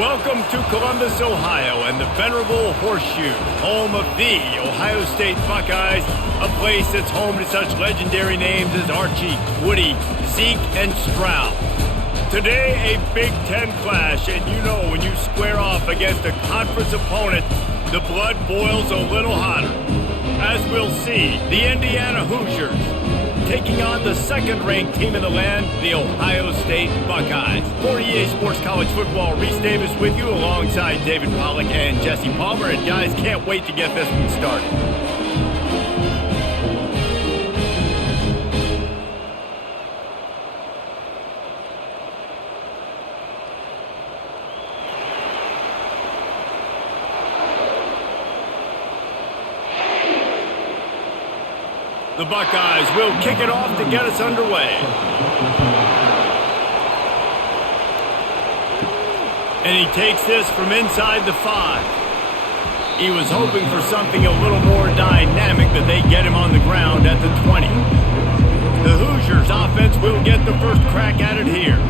Welcome to Columbus, Ohio, and the venerable Horseshoe, home of the Ohio State Buckeyes, a place that's home to such legendary names as Archie, Woody, Zeke, and Stroud. Today, a Big Ten clash, and you know when you square off against a conference opponent, the blood boils a little hotter. As we'll see, the Indiana Hoosiers taking on the second-ranked team in the land, the Ohio State Buckeyes. For EA Sports College Football, Reese Davis with you alongside David Pollack and Jesse Palmer. And guys, can't wait to get this one started. The Buckeyes will kick it off to get us underway. And he takes this from inside the 5. He was hoping for something a little more dynamic, but they get him on the ground at the 20. The Hoosiers offense will get the first crack at it here.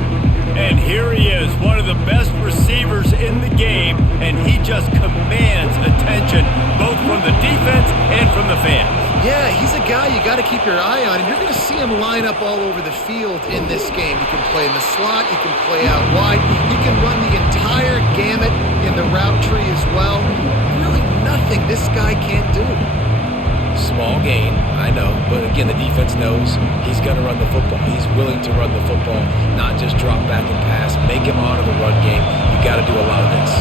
And here he is, one of the best receivers in the game, and he just commands attention both from the defense and from the fans. Yeah, he's a guy you got to keep your eye on, and you're going to see him line up all over the field in this game. He can play in the slot, he can play out wide, he can run the entire gamut in the route tree as well. Really nothing this guy can't do. Small gain, I know, but again, the defense knows he's going to run the football. He's willing to run the football, not just drop back and pass, make him honor the run game. You got to do a lot of this.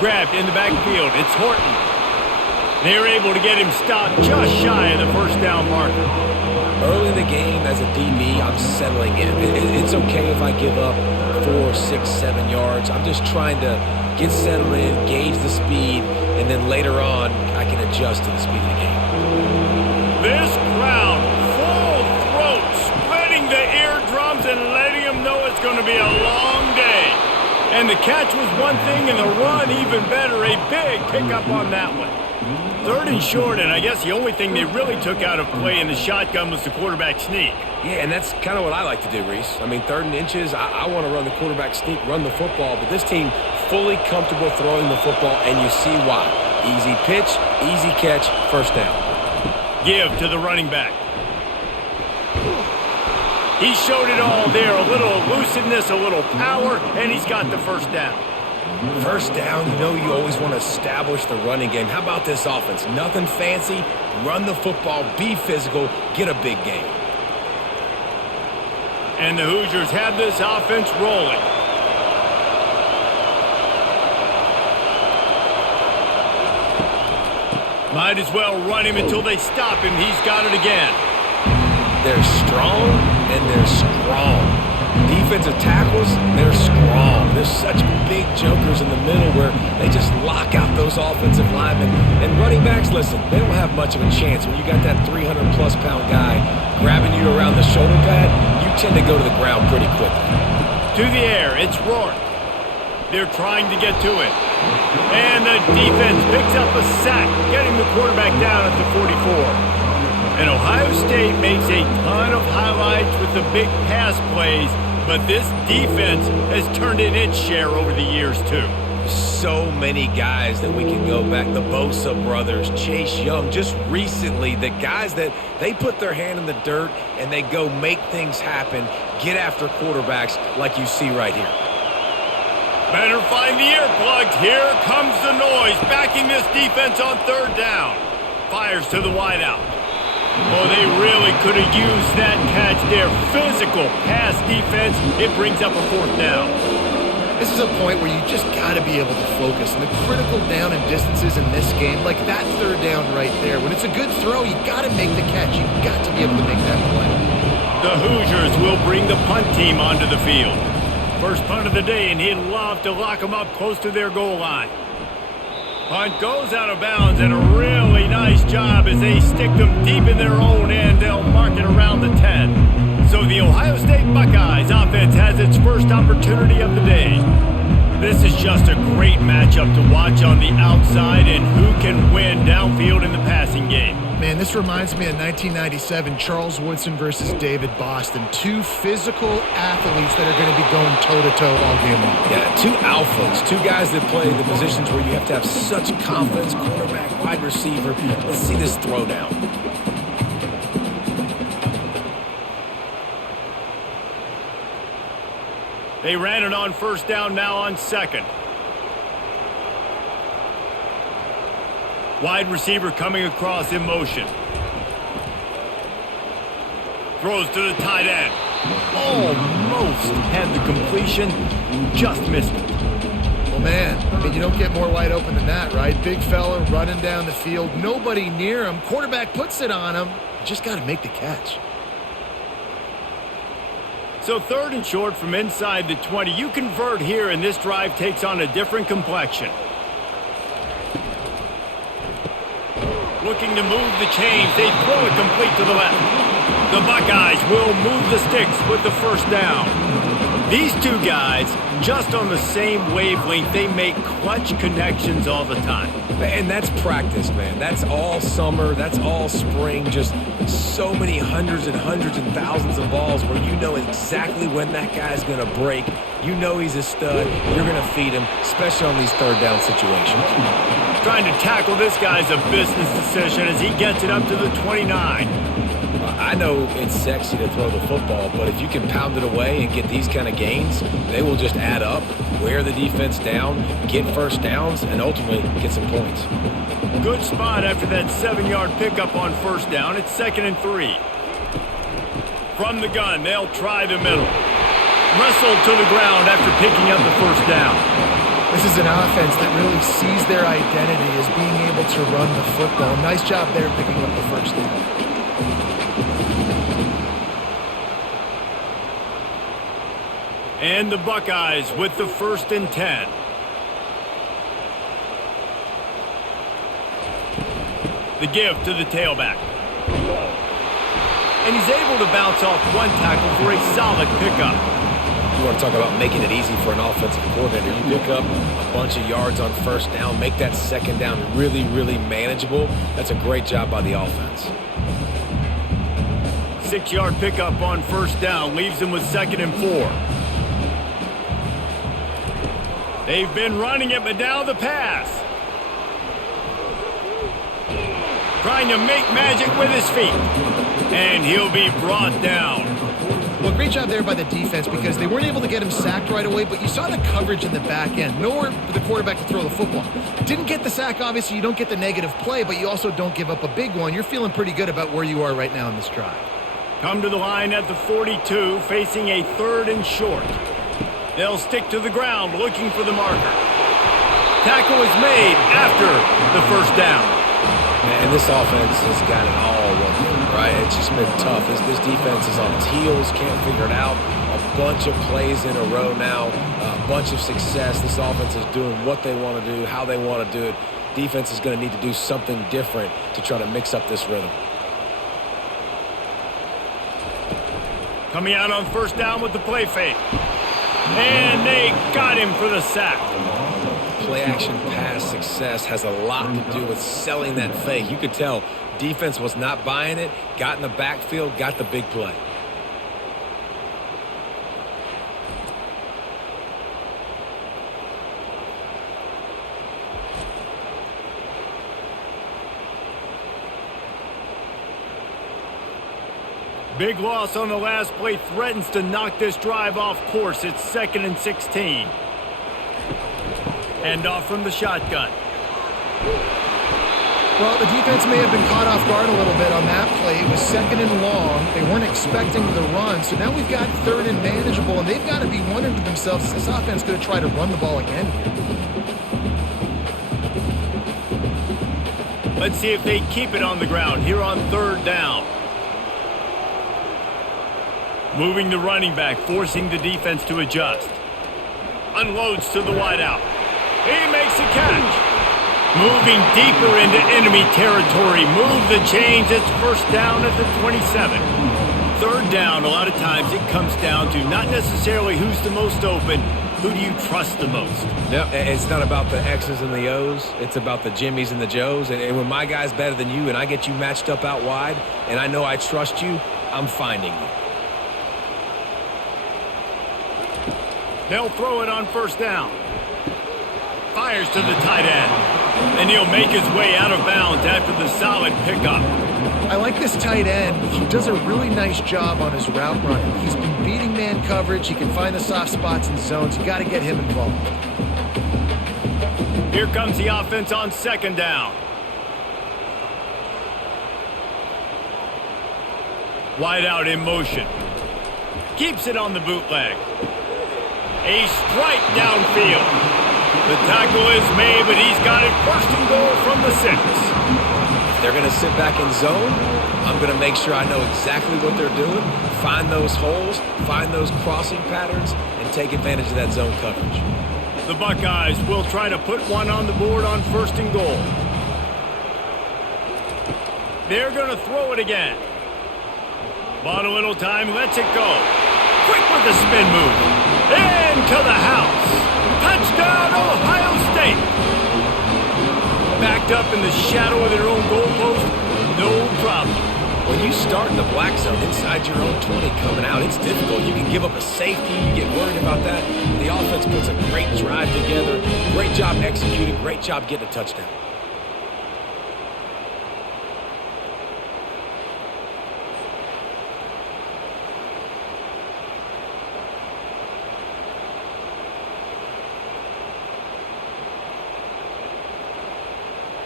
Grabbed in the backfield, it's Horton. They're able to get him stopped just shy of the first down marker. Early in the game, as a DB, I'm settling in. It's okay if I give up 4, 6, 7 yards. I'm just trying to get settled in, gauge the speed, and then later on, I can adjust to the speed of the game. This crowd, full throat, spreading the eardrums and letting them know it's going to be a long day. And the catch was one thing, and the run even better. A big pickup on that one. 3rd and short, and I guess the only thing they really took out of play in the shotgun was the quarterback sneak. Yeah, and that's kind of what I like to do, Reese. I mean, 3rd and inches, I want to run the quarterback sneak, run the football, but this team fully comfortable throwing the football, and you see why. Easy pitch, easy catch, first down. Give to the running back. He showed it all there, a little elusiveness, a little power, and he's got the first down. First down, you know you always want to establish the running game. How about this offense? Nothing fancy, run the football, be physical, get a big gain. And the Hoosiers have this offense rolling. Might as well run him until they stop him. He's got it again. They're strong and they're strong. Defensive tackles, they're strong. There's such big jokers in the middle where they just lock out those offensive linemen. And running backs, listen, they don't have much of a chance. When you got that 300-plus pound guy grabbing you around the shoulder pad, you tend to go to the ground pretty quickly. To the air, it's Rourke. They're trying to get to it. And the defense picks up a sack, getting the quarterback down at the 44. And Ohio State makes a ton of highlights with the big pass plays, but this defense has turned in its share over the years, too. So many guys that we can go back. The Bosa brothers, Chase Young, just recently, the guys that they put their hand in the dirt and they go make things happen, get after quarterbacks like you see right here. Better find the earplugs. Here comes the noise, backing this defense on 3rd down. Fires to the wideout. Oh, they really could have used that catch there. Physical pass defense. It brings up a 4th down. This is a point where you just got to be able to focus. And the critical down and distances in this game, like that 3rd down right there, when it's a good throw, you got to make the catch. You got to be able to make that play. The Hoosiers will bring the punt team onto the field. First punt of the day, and he'd love to lock them up close to their goal line. Punt goes out of bounds, and a really nice job as they stick them deep in their own end. They'll mark it around the 10. So the Ohio State Buckeyes offense has its first opportunity of the day. This is just a great matchup to watch on the outside and who can win downfield in the passing game. Man, this reminds me of 1997, Charles Woodson versus David Boston. Two physical athletes that are going to be going toe-to-toe all game long. Yeah, two alphas, two guys that play the positions where you have to have such confidence, quarterback, wide receiver. Let's see this throwdown. They ran it on first down, now on second. Wide receiver coming across in motion. Throws to the tight end. Almost had the completion, just missed it. Well, man, I mean, you don't get more wide open than that, right? Big fella running down the field, nobody near him. Quarterback puts it on him. You just got to make the catch. So third and short from inside the 20. You convert here, and this drive takes on a different complexion. Looking to move the chains. They throw it complete to the left. The Buckeyes will move the sticks with the first down. These two guys, just on the same wavelength, they make clutch connections all the time. And that's practice, man. That's all summer. That's all spring. Just so many hundreds and thousands of balls where you know exactly when that guy's going to break. You know he's a stud. You're going to feed him, especially on these third down situations. Trying to tackle this guy's a business decision as he gets it up to the 29. I know it's sexy to throw the football, but if you can pound it away and get these kind of gains, they will just add up, wear the defense down, get first downs, and ultimately get some points. Good spot after that 7-yard pickup on first down. It's 2nd and 3. From the gun, they'll try the middle. Wrestled to the ground after picking up the first down. This is an offense that really sees their identity as being able to run the football. Nice job there picking up the first down. And the Buckeyes with the 1st and 10. The give to the tailback. And he's able to bounce off one tackle for a solid pickup. You want to talk about making it easy for an offensive coordinator. You pick up a bunch of yards on first down, make that second down really, really manageable. That's a great job by the offense. 6-yard pickup on first down leaves him with 2nd and 4. They've been running it, but now the pass. Trying to make magic with his feet. And he'll be brought down. Well, great job there by the defense because they weren't able to get him sacked right away, but you saw the coverage in the back end. Nowhere for the quarterback to throw the football. Didn't get the sack, obviously. You don't get the negative play, but you also don't give up a big one. You're feeling pretty good about where you are right now in this drive. Come to the line at the 42, facing a 3rd and short. They'll stick to the ground, looking for the marker. Tackle is made after the first down. And this offense has got it all working, right? It's just been tough. This defense is on its heels, can't figure it out. A bunch of plays in a row now, a bunch of success. This offense is doing what they want to do, how they want to do it. Defense is going to need to do something different to try to mix up this rhythm. Coming out on first down with the play fake. And they got him for the sack. Play action pass success has a lot to do with selling that fake. You could tell defense was not buying it, got in the backfield, got the big play. Big loss on the last play threatens to knock this drive off course. It's 2nd and 16. End off from the shotgun. Well, the defense may have been caught off guard a little bit on that play. It was 2nd and long. They weren't expecting the run. So now we've got 3rd and manageable, and they've got to be wondering to themselves, is this offense going to try to run the ball again here? Let's see if they keep it on the ground here on 3rd down. Moving the running back, forcing the defense to adjust. Unloads to the wideout. He makes a catch. Moving deeper into enemy territory. Move the chains. It's first down at the 27. 3rd down, a lot of times it comes down to not necessarily who's the most open, who do you trust the most? No, it's not about the X's and the O's. It's about the Jimmys and the Joes. And when my guy's better than you and I get you matched up out wide and I know I trust you, I'm finding you. They'll throw it on first down. Fires to the tight end. And he'll make his way out of bounds after the solid pickup. I like this tight end. He does a really nice job on his route running. He's been beating man coverage. He can find the soft spots and zones. You got to get him involved. Here comes the offense on second down. Wide out in motion. Keeps it on the bootleg. A strike downfield. The tackle is made, but he's got it first and goal from the 6. If they're going to sit back in zone, I'm going to make sure I know exactly what they're doing, find those holes, find those crossing patterns, and take advantage of that zone coverage. The Buckeyes will try to put one on the board on first and goal. They're going to throw it again. Bought a little time, lets it go. Quick with the spin move. Into the house. Touchdown, Ohio State. Backed up in the shadow of their own goalpost, no problem. When you start in the black zone inside your own 20 coming out, it's difficult. You can give up a safety. You get worried about that. The offense puts a great drive together. Great job executing. Great job getting a touchdown.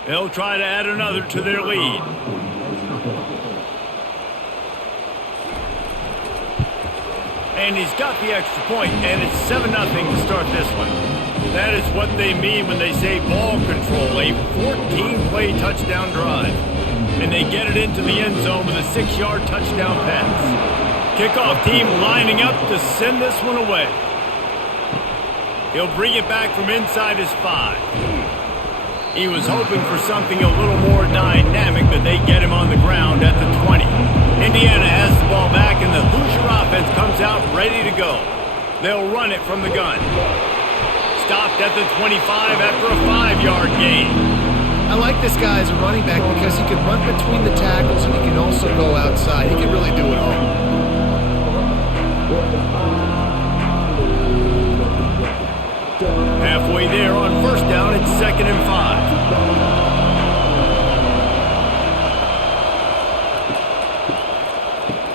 They'll try to add another to their lead. And he's got the extra point, and it's 7-0 to start this one. That is what they mean when they say ball control, a 14-play touchdown drive. And they get it into the end zone with a 6-yard touchdown pass. Kickoff team lining up to send this one away. He'll bring it back from inside his 5. He was hoping for something a little more dynamic, but they get him on the ground at the 20. Indiana has the ball back, and the Hoosier offense comes out ready to go. They'll run it from the gun. Stopped at the 25 after a 5-yard gain. I like this guy as a running back because he can run between the tackles and he can also go outside. He can really do it all. Halfway there on first down, it's 2nd and 5.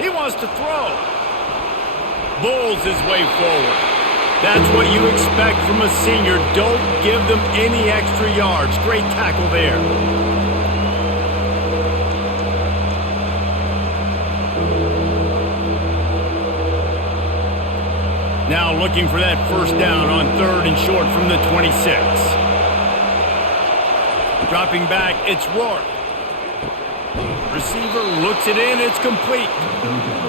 He wants to throw. Bulls his way forward. That's what you expect from a senior. Don't give them any extra yards. Great tackle there. Now looking for that first down on 3rd and short from the 26. Dropping back, it's Rourke. Receiver looks it in, it's complete.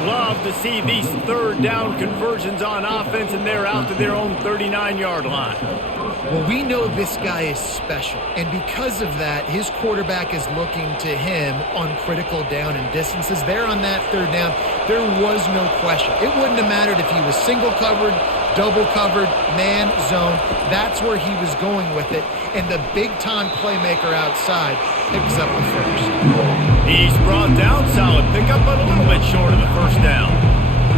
Love to see these 3rd down conversions on offense, and they're out to their own 39-yard line. Well, we know this guy is special, and because of that, his quarterback is looking to him on critical down and distances. There on that 3rd down, there was no question. It wouldn't have mattered if he was single covered, double covered, man, zone. That's where he was going with it, and the big-time playmaker outside picks up the first. He's brought down, solid pickup, but a little bit short of the first down.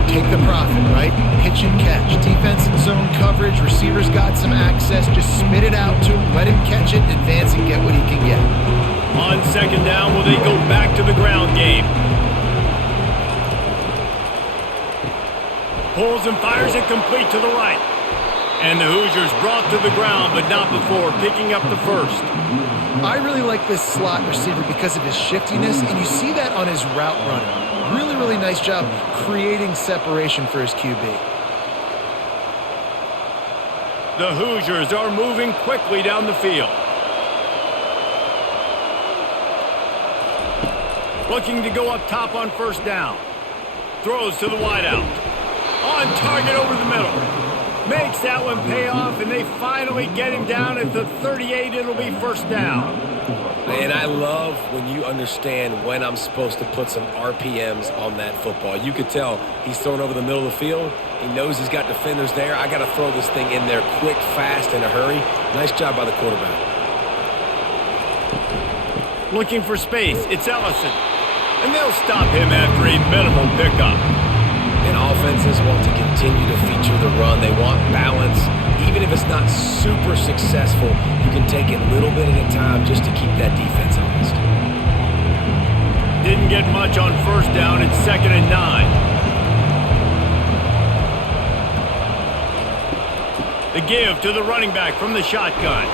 Take the profit, right? Pitch and catch. Defense and zone coverage. Receivers got some access. Just spit it out to him. Let him catch it, advance, and get what he can get. On 2nd down, will they go back to the ground game? Pulls and fires it complete to the right. And the Hoosiers brought to the ground, but not before picking up the first. I really like this slot receiver because of his shiftiness, and you see that on his route running. Really, really nice job creating separation for his QB. The Hoosiers are moving quickly down the field. Looking to go up top on first down. Throws to the wideout. On target over the middle. Makes that one pay off, and they finally get him down at the 38. It'll be first down. And I love when you understand when I'm supposed to put some RPMs on that football. You could tell he's thrown over the middle of the field. He knows he's got defenders there. I got to throw this thing in there quick, fast, in a hurry. Nice job by the quarterback. Looking for space, it's Ellison. And they'll stop him after a minimal pickup. And offenses want to continue to feature the run. They want balance. Even if it's not super successful, you can take it little bit at a time just to keep that defense honest. Didn't get much on first down. It's 2nd and 9. The give to the running back from the shotgun.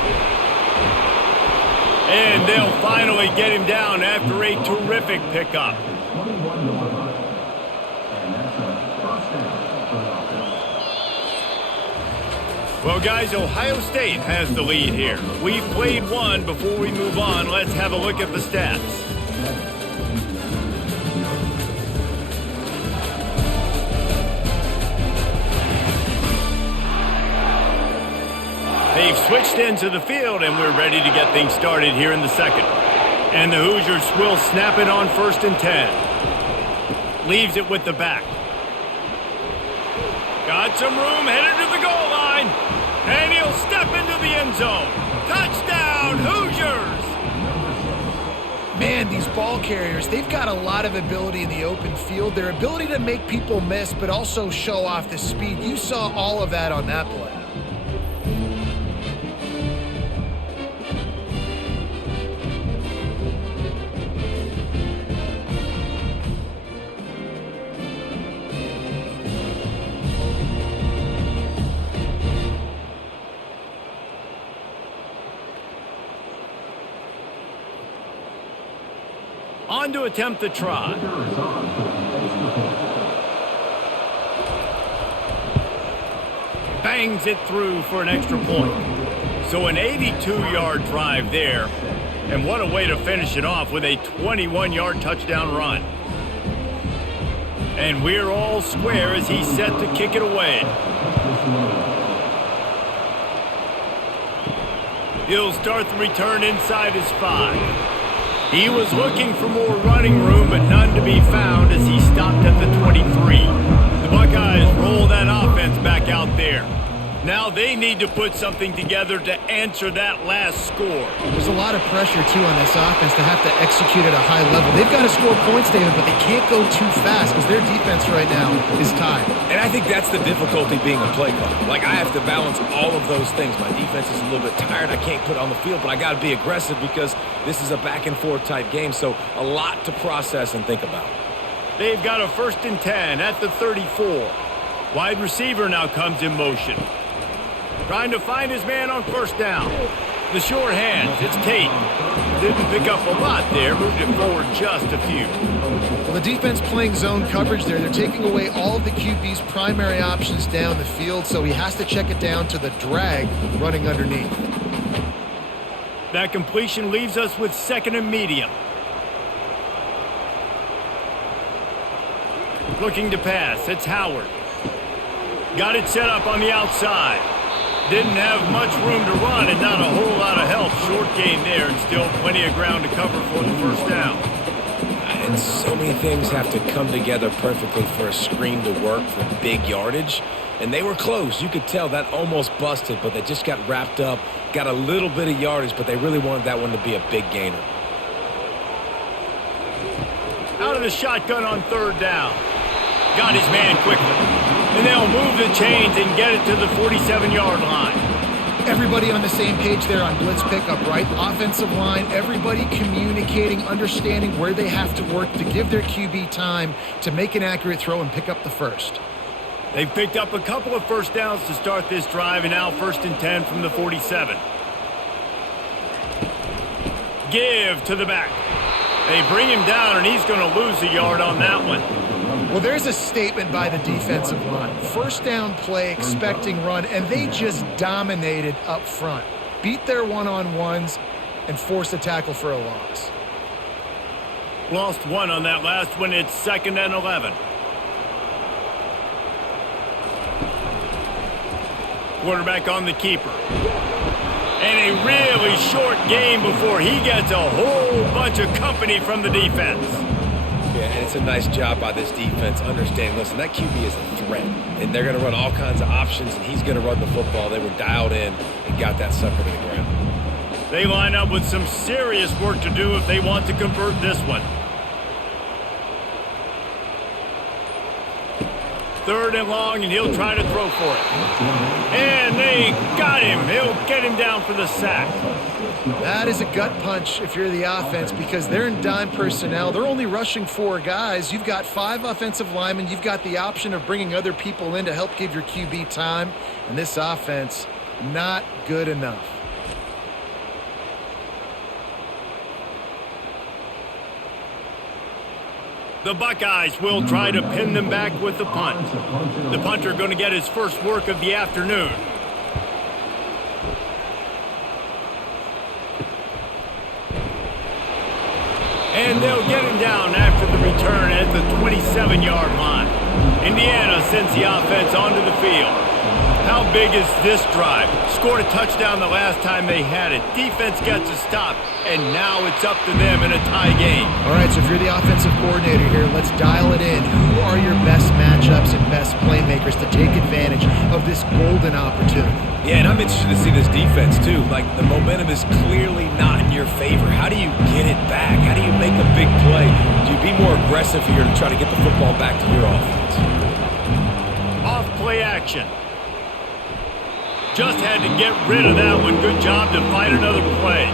And they'll finally get him down after a terrific pickup. Well, guys, Ohio State has the lead here. We've played one. Before we move on, let's have a look at the stats. They've switched into the field, and we're ready to get things started here in the second. And the Hoosiers will snap it on 1st and 10. Leaves it with the back. Got some room, headed to the goal line. And he'll step into the end zone. Touchdown, Hoosiers! Man, these ball carriers, they've got a lot of ability in the open field. Their ability to make people miss, but also show off the speed. You saw all of that on that play. On to attempt the try. Bangs it through for an extra point. So an 82-yard drive there. And what a way to finish it off with a 21-yard touchdown run. And we're all square as he's set to kick it away. He'll start the return inside his 5. He was looking for more running room, but none to be found as he stopped at the 23. The Buckeyes roll that offense back out there. Now they need to put something together to answer that last score. There's a lot of pressure, too, on this offense to have to execute at a high level. They've got to score points, David, but they can't go too fast because their defense right now is tied. And I think that's the difficulty being a play caller. Like, I have to balance all of those things. My defense is a little bit tired. I can't put it on the field, but I got to be aggressive because this is a back-and-forth type game, so a lot to process and think about. They've got a 1st and 10 at the 34. Wide receiver now comes in motion. Trying to find his man on 1st down. The short hands, it's Tate. Didn't pick up a lot there, moved it forward just a few. Well, the defense playing zone coverage there. They're taking away all of the QB's primary options down the field, so he has to check it down to the drag running underneath. That completion leaves us with 2nd and medium. Looking to pass, it's Howard. Got it set up on the outside. Didn't have much room to run and not a whole lot of help. Short gain there and still plenty of ground to cover for the 1st down. And so many things have to come together perfectly for a screen to work for big yardage. And they were close. You could tell that almost busted, but they just got wrapped up, got a little bit of yardage, but they really wanted that one to be a big gainer. Out of the shotgun on 3rd down. Got his man quickly. And they'll move the chains and get it to the 47-yard line. Everybody on the same page there on blitz pickup, right? Offensive line, everybody communicating, understanding where they have to work to give their QB time to make an accurate throw and pick up the 1st. They've picked up a couple of 1st downs to start this drive, and now 1st and 10 from the 47. Give to the back. They bring him down, and he's going to lose a yard on that one. Well, there's a statement by the defensive line. 1st down play, expecting run, and they just dominated up front. Beat their one-on-ones and forced a tackle for a loss. Lost one on that last one. It's 2nd and 11. Quarterback on the keeper. And a really short game before he gets a whole bunch of company from the defense. Yeah, and it's a nice job by this defense. Understand, listen, that QB is a threat. And they're going to run all kinds of options, and he's going to run the football. They were dialed in and got that sucker to the ground. They line up with some serious work to do if they want to convert this one. 3rd and long, and he'll try to throw for it. And they got him. He'll get him down for the sack. That is a gut punch if you're the offense because they're in dime personnel. They're only rushing 4 guys. You've got 5 offensive linemen. You've got the option of bringing other people in to help give your QB time. And this offense, not good enough. The Buckeyes will try to pin them back with the punt. The punter going to get his first work of the afternoon. And they'll get him down after the return at the 27-yard line. Indiana sends the offense onto the field. How big is this drive? Scored a touchdown the last time they had it. Defense gets a stop, and now it's up to them in a tie game. All right, so if you're the offensive coordinator here, let's dial it in. Who are your best matchups and best playmakers to take advantage of this golden opportunity? Yeah, and I'm interested to see this defense, too. Like, the momentum is clearly not in your favor. How do you get it back? How do you make a big play? Do you be more aggressive here to try to get the football back to your offense? Off play action. Just had to get rid of that one. Good job to find another play.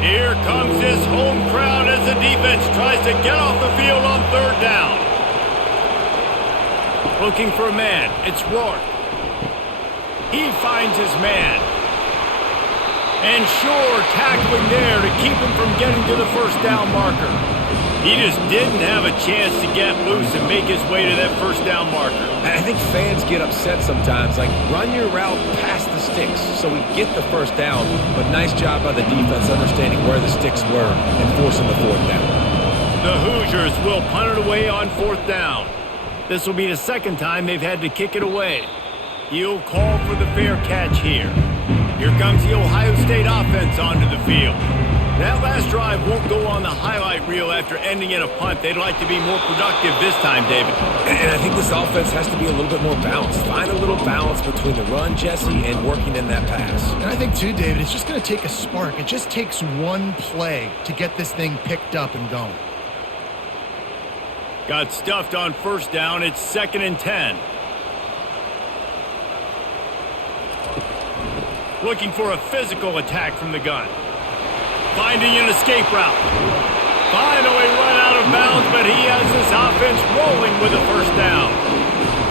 Here comes his home crowd as the defense tries to get off the field on 3rd down. Looking for a man. It's Rourke. He finds his man. And sure, tackling there to keep him from getting to the 1st down marker. He just didn't have a chance to get loose and make his way to that 1st down marker. I think fans get upset sometimes. Like, run your route past the sticks so we get the 1st down. But nice job by the defense understanding where the sticks were and forcing the 4th down. The Hoosiers will punt it away on 4th down. This will be the 2nd time they've had to kick it away. He'll call for the fair catch here. Here comes the Ohio State offense onto the field. That last drive won't go on the highlight reel after ending in a punt. They'd like to be more productive this time, David. And I think this offense has to be a little bit more balanced. Find a little balance between the run, Jesse, and working in that pass. And I think, too, David, it's just going to take a spark. It just takes one play to get this thing picked up and going. Got stuffed on 1st down. It's 2nd and 10. Looking for a physical attack from the gun. Finding an escape route. Finally run out of bounds, but he has this offense rolling with a 1st down.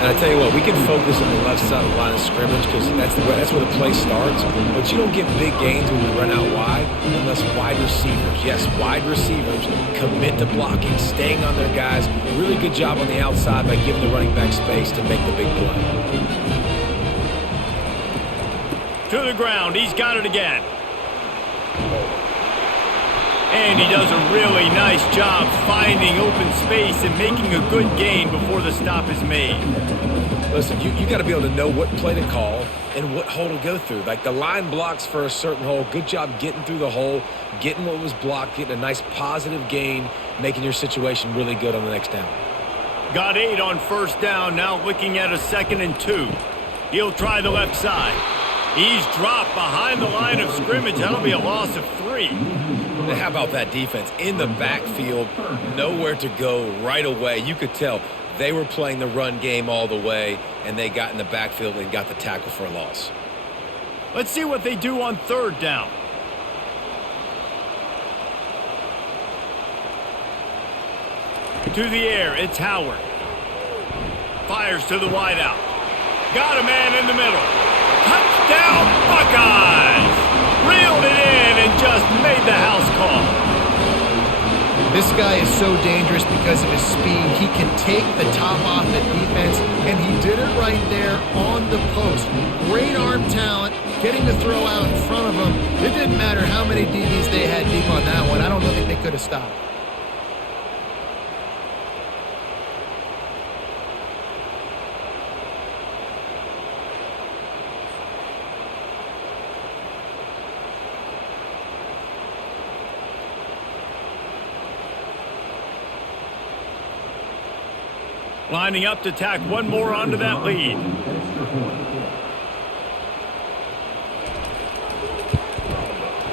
And I tell you what, we can focus on the left side of the line of scrimmage because that's where the play starts. But you don't get big gains when you run out wide unless wide receivers, yes, wide receivers, commit to blocking, staying on their guys. Really good job on the outside by giving the running back space to make the big play. To the ground. He's got it again. And he does a really nice job finding open space and making a good gain before the stop is made. Listen, you got to be able to know what play to call and what hole to go through. Like the line blocks for a certain hole. Good job getting through the hole, getting what was blocked, getting a nice positive gain, making your situation really good on the next down. Got 8 on 1st down. Now looking at a 2nd and 2. He'll try the left side. He's dropped behind the line of scrimmage. That'll be a loss of 3. Now, how about that defense? In the backfield, nowhere to go right away. You could tell they were playing the run game all the way, and they got in the backfield and got the tackle for a loss. Let's see what they do on 3rd down. To the air, it's Howard. Fires to the wideout. Got a man in the middle. Touchdown, Buckeyes! Reeled it in and just made the house call. This guy is so dangerous because of his speed. He can take the top off the defense, and he did it right there on the post. Great arm talent, getting the throw out in front of them. It didn't matter how many DBs they had deep on that one. I don't think they could have stopped. Lining up to tack one more onto that lead.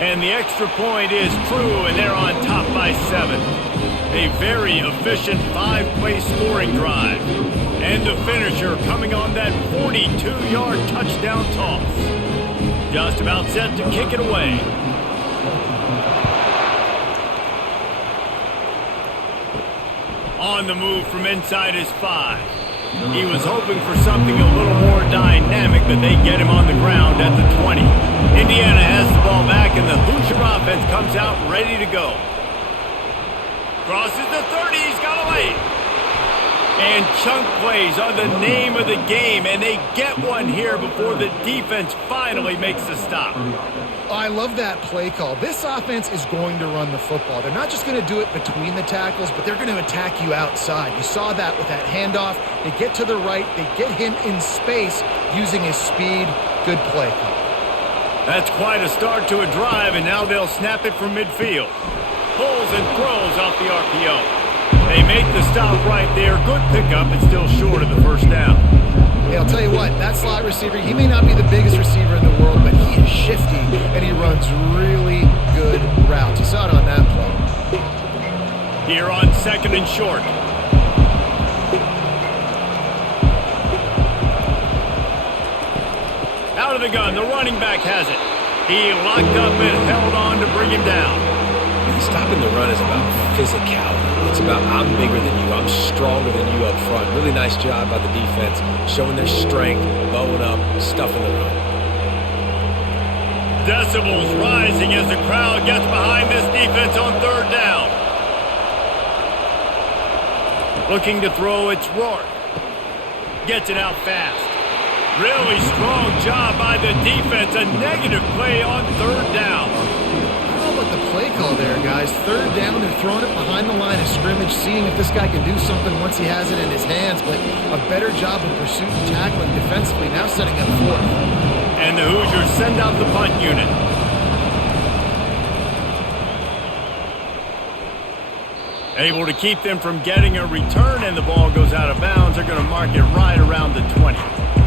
And the extra point is true, and they're on top by 7. A very efficient 5-play scoring drive. And the finisher coming on that 42-yard touchdown toss. Just about set to kick it away. On the move from inside his 5. He was hoping for something a little more dynamic, but they get him on the ground at the 20. Indiana has the ball back, and the Hoosier offense comes out ready to go. Crosses the 30, he's got away. And chunk plays are the name of the game, and they get one here before the defense finally makes the stop. I love that play call. This offense is going to run the football. They're not just going to do it between the tackles, but they're going to attack you outside. You saw that with that handoff. They get to the right. They get him in space using his speed. Good play call. That's quite a start to a drive, and now they'll snap it from midfield. Pulls and throws off the RPO. They make the stop right there. Good pickup, but still short of the first down. Hey, I'll tell you what, that slot receiver, he may not be the biggest receiver in the world, but he is shifty, and he runs really good routes. You saw it on that play. Here on 2nd and short. Out of the gun, the running back has it. He locked up and held on to bring him down. Stopping the run is about physicality. It's about I'm bigger than you, I'm stronger than you up front. Really nice job by the defense, showing their strength, bowing up, stuffing the run. Decibels rising as the crowd gets behind this defense on 3rd down. Looking to throw, it's Rourke. Gets it out fast. Really strong job by the defense. A negative play on 3rd down. The play call there, guys. 3rd down, they're throwing it behind the line of scrimmage, seeing if this guy can do something once he has it in his hands, but a better job of pursuit and tackling defensively, now setting up 4th. And the Hoosiers send out the punt unit. Able to keep them from getting a return, and the ball goes out of bounds. They're going to mark it right around the 20.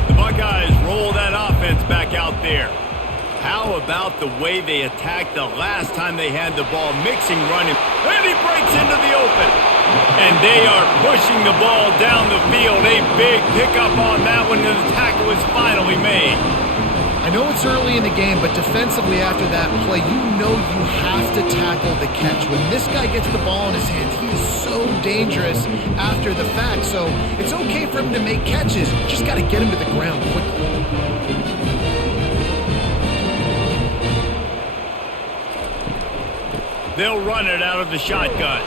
The Buckeyes roll that offense back out there. How about the way they attacked the last time they had the ball, mixing, running, and he breaks into the open. And they are pushing the ball down the field. A big pickup on that one, and the tackle is finally made. I know it's early in the game, but defensively after that play, you know you have to tackle the catch. When this guy gets the ball in his hands, he is so dangerous after the fact. So it's okay for him to make catches. You just got to get him to the ground quickly. They'll run it out of the shotgun.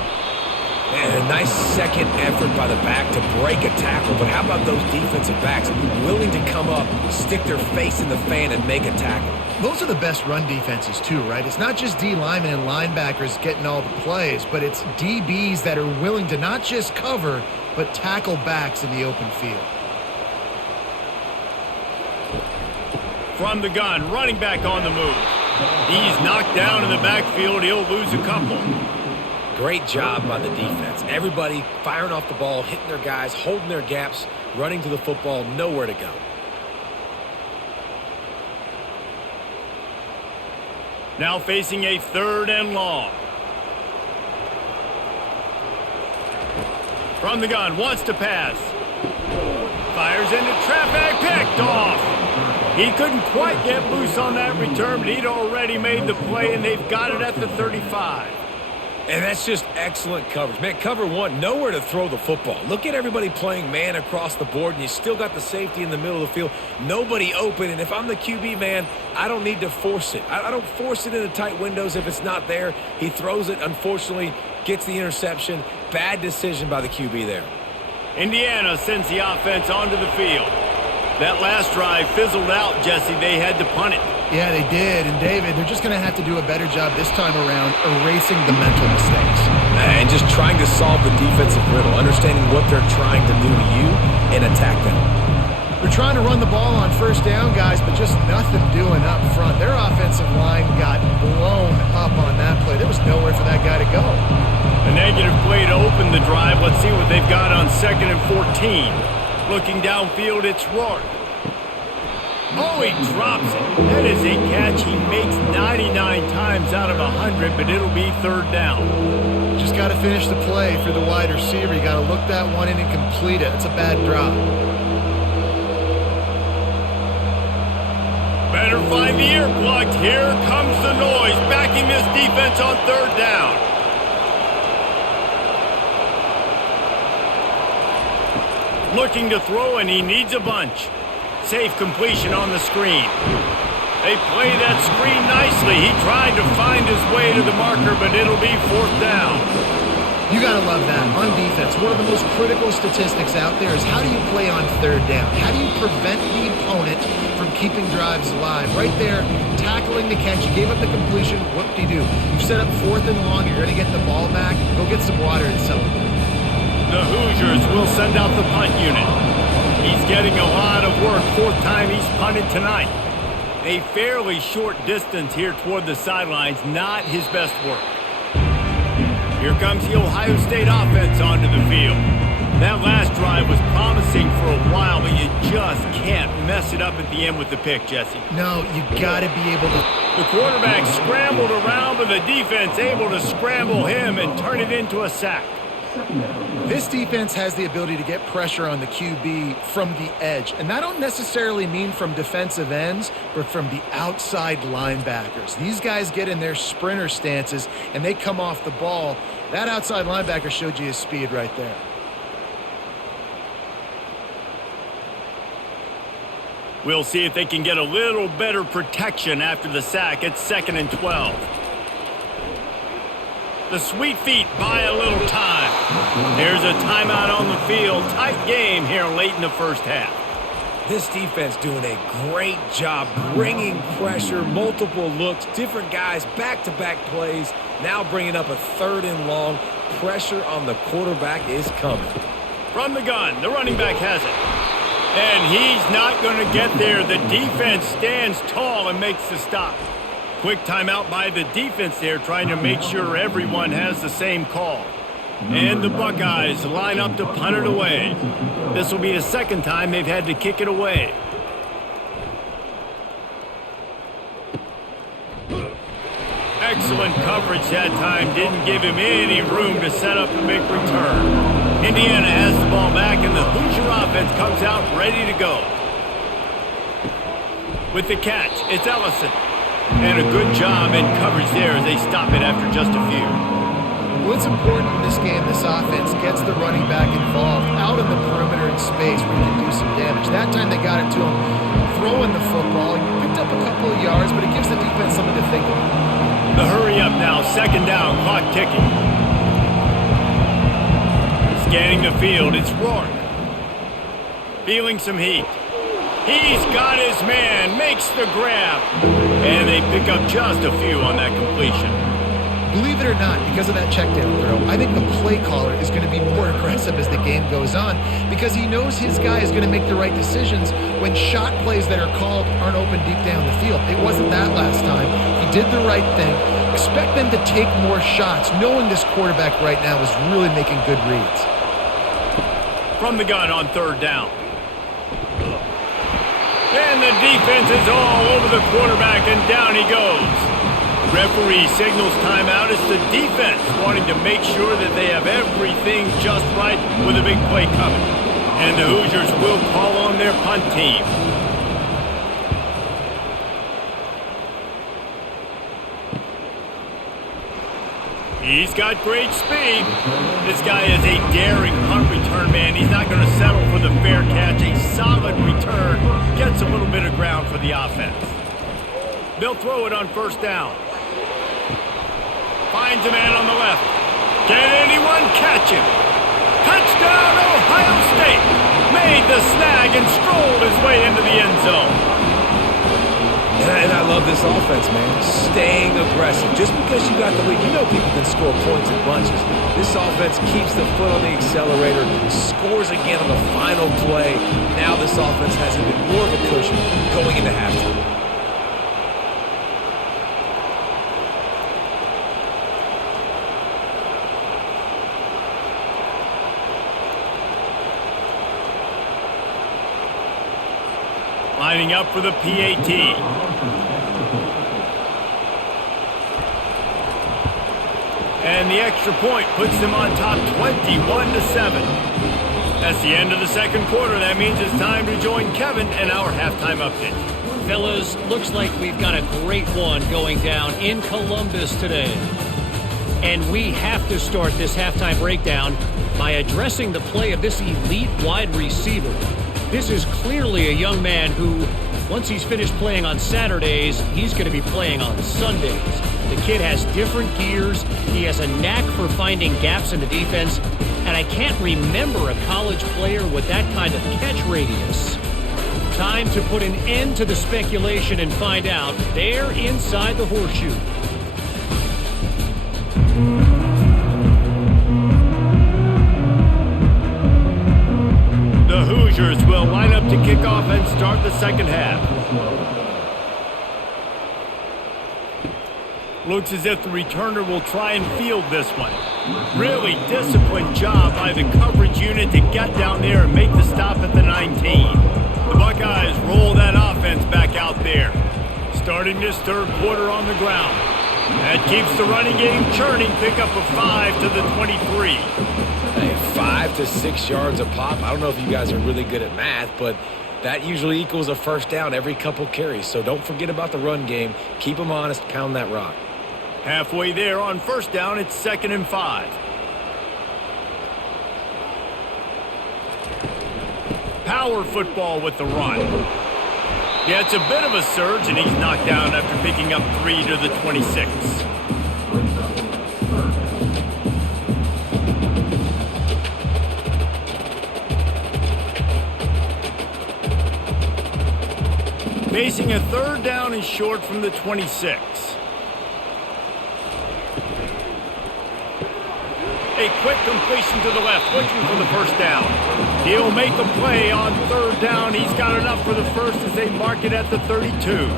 And a nice second effort by the back to break a tackle. But how about those defensive backs willing to come up, stick their face in the fan, and make a tackle? Those are the best run defenses too, right? It's not just D linemen and linebackers getting all the plays, but it's DBs that are willing to not just cover, but tackle backs in the open field. From the gun, running back on the move. He's knocked down in the backfield. He'll lose a couple. Great job by the defense. Everybody firing off the ball, hitting their guys, holding their gaps, running to the football, nowhere to go. Now facing a 3rd and long. From the gun, wants to pass. Fires into traffic, picked off. He couldn't quite get loose on that return, but he'd already made the play, and they've got it at the 35. And that's just excellent coverage. Man, cover one, nowhere to throw the football. Look at everybody playing man across the board, and you still got the safety in the middle of the field. Nobody open, and if I'm the QB, man, I don't need to force it. I don't force it into tight windows if it's not there. He throws it, unfortunately, gets the interception. Bad decision by the QB there. Indiana sends the offense onto the field. That last drive fizzled out, Jesse. They had to punt it. Yeah, they did. And, David, they're just going to have to do a better job this time around erasing the mental mistakes. And just trying to solve the defensive riddle, understanding what they're trying to do to you and attack them. They're trying to run the ball on first down, guys, but just nothing doing up front. Their offensive line got blown up on that play. There was nowhere for that guy to go. A negative play to open the drive. Let's see what they've got on 2nd and 14. Looking downfield, it's Rourke. Oh, he drops it. That is a catch he makes 99 times out of 100, but it'll be 3rd down. Just got to finish the play for the wide receiver. You got to look that one in and complete it. It's a bad drop. Better find the earplugs. Here comes the noise, backing this defense on 3rd down. Looking to throw, and he needs a bunch. Safe completion on the screen. They play that screen nicely. He tried to find his way to the marker, but it'll be 4th down. You got to love that. On defense, one of the most critical statistics out there is how do you play on 3rd down? How do you prevent the opponent from keeping drives alive? Right there, tackling the catch. You gave up the completion. Whoop-de-doo. You've set up 4th and long. You're going to get the ball back. Go get some water and celebrate. The Hoosiers will send out the punt unit. He's getting a lot of work. 4th time he's punted tonight. A fairly short distance here toward the sidelines. Not his best work. Here comes the Ohio State offense onto the field. That last drive was promising for a while, but you just can't mess it up at the end with the pick, Jesse. No, you got to be able to. The quarterback scrambled around, but the defense able to scramble him and turn it into a sack. This defense has the ability to get pressure on the QB from the edge. And that don't necessarily mean from defensive ends, but from the outside linebackers. These guys get in their sprinter stances, and they come off the ball. That outside linebacker showed you his speed right there. We'll see if they can get a little better protection after the sack. It's 2nd and 12. The Sweet Feet buy a little time. There's a timeout on the field. Tight game here late in the first half. This defense doing a great job bringing pressure, multiple looks, different guys, back-to-back plays. Now bringing up a 3rd and long. Pressure on the quarterback is coming. From the gun, the running back has it. And he's not going to get there. The defense stands tall and makes the stop. Quick timeout by the defense there, trying to make sure everyone has the same call. And the Buckeyes line up to punt it away. This will be the 2nd time they've had to kick it away. Excellent coverage that time. Didn't give him any room to set up a big return. Indiana has the ball back, and the Hoosier offense comes out ready to go. With the catch, it's Ellison. And a good job in coverage there as they stop it after just a few. What's important in this game, this offense gets the running back involved out in the perimeter in space where he can do some damage. That time they got it to him throwing the football. He picked up a couple of yards, but it gives the defense something to think about. The hurry up now, 2nd down, clock ticking. Scanning the field, it's Rourke. Feeling some heat. He's got his man, makes the grab. And they pick up just a few on that completion. Believe it or not, because of that check down throw, I think the play caller is going to be more aggressive as the game goes on because he knows his guy is going to make the right decisions when shot plays that are called aren't open deep down the field. It wasn't that last time. He did the right thing. Expect them to take more shots, knowing this quarterback right now is really making good reads. From the gun on 3rd down. And the defense is all over the quarterback, and down he goes. Referee signals timeout. It's the defense wanting to make sure that they have everything just right with a big play coming. And the Hoosiers will call on their punt team. He's got great speed. This guy is a daring punt return man. He's not going to settle for the fair catch. A solid return. Gets a little bit of ground for the offense. They'll throw it on 1st down. Finds a man on the left. Can anyone catch him? Touchdown, Ohio State. made the snag and strolled his way into the end zone. And I love this offense, man. Staying aggressive. Just because you got the lead, you know people can score points in bunches. This offense keeps the foot on the accelerator, scores again on the final play. Now this offense has even more of a cushion going into halftime. Lining up for the PAT. And the extra point puts them on top 21-7. That's the end of the second quarter. That means it's time to join Kevin and our halftime update. Fellas, looks like we've got a great one going down in Columbus today. And we have to start this halftime breakdown by addressing the play of this elite wide receiver. This is clearly a young man who, once he's finished playing on Saturdays, he's going to be playing on Sundays. The kid has different gears. He has a knack for finding gaps in the defense. And I can't remember a college player with that kind of catch radius. Time to put an end to the speculation and find out there inside the horseshoe. The Hoosiers will line up to kick off and start the second half. Looks as if the returner will try and field this one. Really disciplined job by the coverage unit to get down there and make the stop at the 19. The Buckeyes roll that offense back out there. Starting this third quarter on the ground. That keeps the running game churning. Pick up a 5 to the 23. Hey, 5 to 6 yards a pop. I don't know if you guys are really good at math, but that usually equals a first down every couple carries. So don't forget about the run game. Keep them honest. Pound that rock. Halfway there on first down, it's 2nd and 5. Power football with the run. Yeah, it's a bit of a surge, and he's knocked down after picking up 3 to the 26. Facing a third down and short from the 26. A quick completion to the left, looking for the first down. He'll make a play on third down. He's got enough for the first as they mark it at the 32.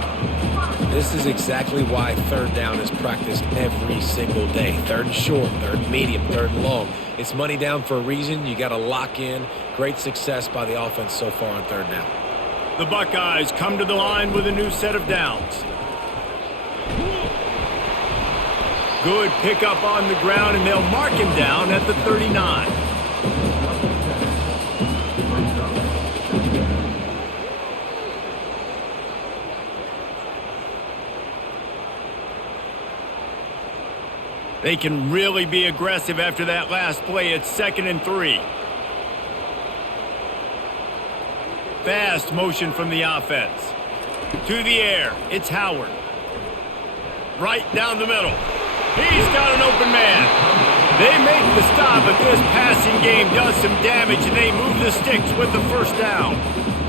This is exactly why third down is practiced every single day. Third and short, third and medium, third and long. It's money down for a reason. You got to lock in. Great success by the offense so far on third down. The Buckeyes come to the line with a new set of downs. Good pickup on the ground, and they'll mark him down at the 39. They can really be aggressive after that last play. It's 2nd and 3. Fast motion from the offense. To the air, it's Howard. Right down the middle. He's got an open man. They make the stop, but this passing game does some damage, and they move the sticks with the first down.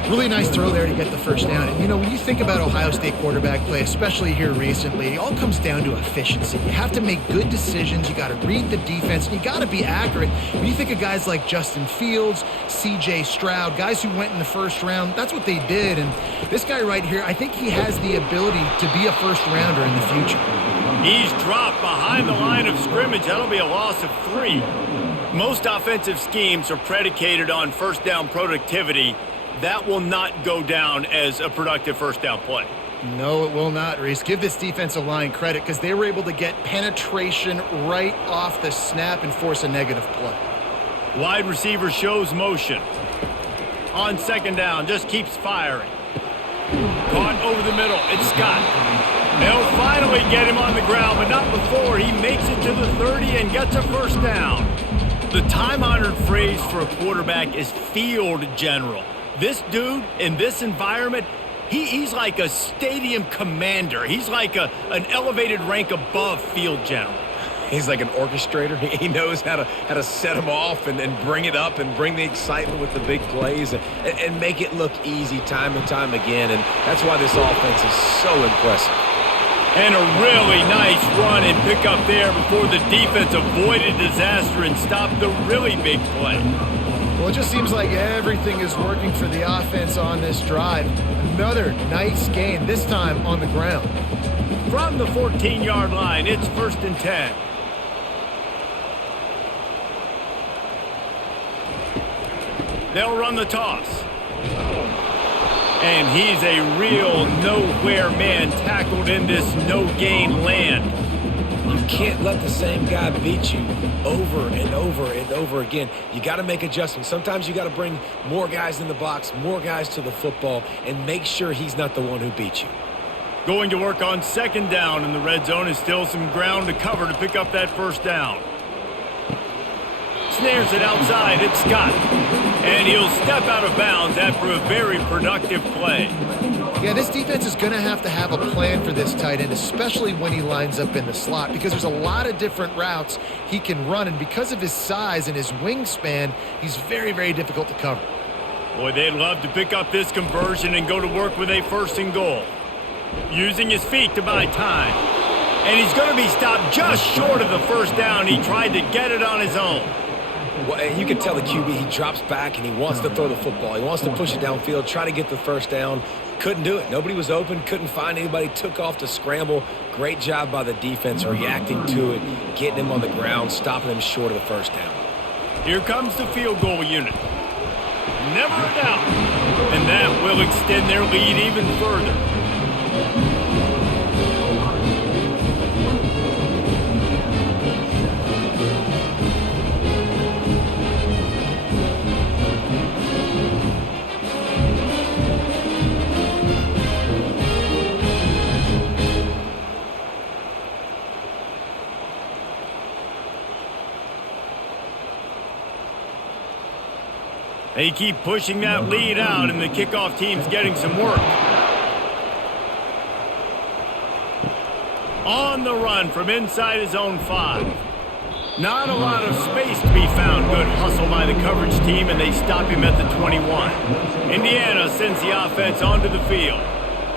Really nice throw there to get the first down. And, you know, when you think about Ohio State quarterback play, especially here recently, it all comes down to efficiency. You have to make good decisions. You got to read the defense. And you got to be accurate. When you think of guys like Justin Fields, C.J. Stroud, guys who went in the first round, that's what they did. And this guy right here, I think he has the ability to be a first-rounder in the future. He's dropped behind the line of scrimmage. That'll be a loss of 3. Most offensive schemes are predicated on first down productivity. That will not go down as a productive first down play. No, it will not, Reese. Give this defensive line credit because they were able to get penetration right off the snap and force a negative play. Wide receiver shows motion. On second down, just keeps firing. Caught over the middle. It's Scott. They'll finally get him on the ground, but not before he makes it to the 30 and gets a first down. The time-honored phrase for a quarterback is field general. This dude in this environment, he's like a stadium commander. He's like an elevated rank above field general. He's like an orchestrator. He knows how to set them off and bring it up and bring the excitement with the big plays and make it look easy time and time again. And that's why this offense is so impressive. And a really nice run and pick up there before the defense avoided disaster and stopped the really big play. Well, it just seems like everything is working for the offense on this drive. Another nice gain, this time on the ground. From the 14-yard line, it's 1st and 10. They'll run the toss. And he's a real nowhere man tackled in this no-gain land. You can't let the same guy beat you over and over and over again. You got to make adjustments. Sometimes you got to bring more guys in the box, more guys to the football, and make sure he's not the one who beats you. Going to work on 2nd down in the red zone is still some ground to cover to pick up that 1st down. Snares it outside. It's Scott. And he'll step out of bounds after a very productive play. Yeah, this defense is going to have a plan for this tight end, especially when he lines up in the slot, because there's a lot of different routes he can run, and because of his size and his wingspan, he's very, very difficult to cover. Boy, they'd love to pick up this conversion and go to work with a 1st and goal. Using his feet to buy time. And he's going to be stopped just short of the 1st down. He tried to get it on his own. Well, you can tell the QB, he drops back and he wants to throw the football. He wants to push it downfield, try to get the 1st down. Couldn't do it. Nobody was open, couldn't find anybody, took off to scramble. Great job by the defense reacting to it, getting him on the ground, stopping him short of the 1st down. Here comes the field goal unit. Never a doubt. And that will extend their lead even further. They keep pushing that lead out, and the kickoff team's getting some work. On the run from inside his own 5. Not a lot of space to be found. Good hustle by the coverage team, and they stop him at the 21. Indiana sends the offense onto the field.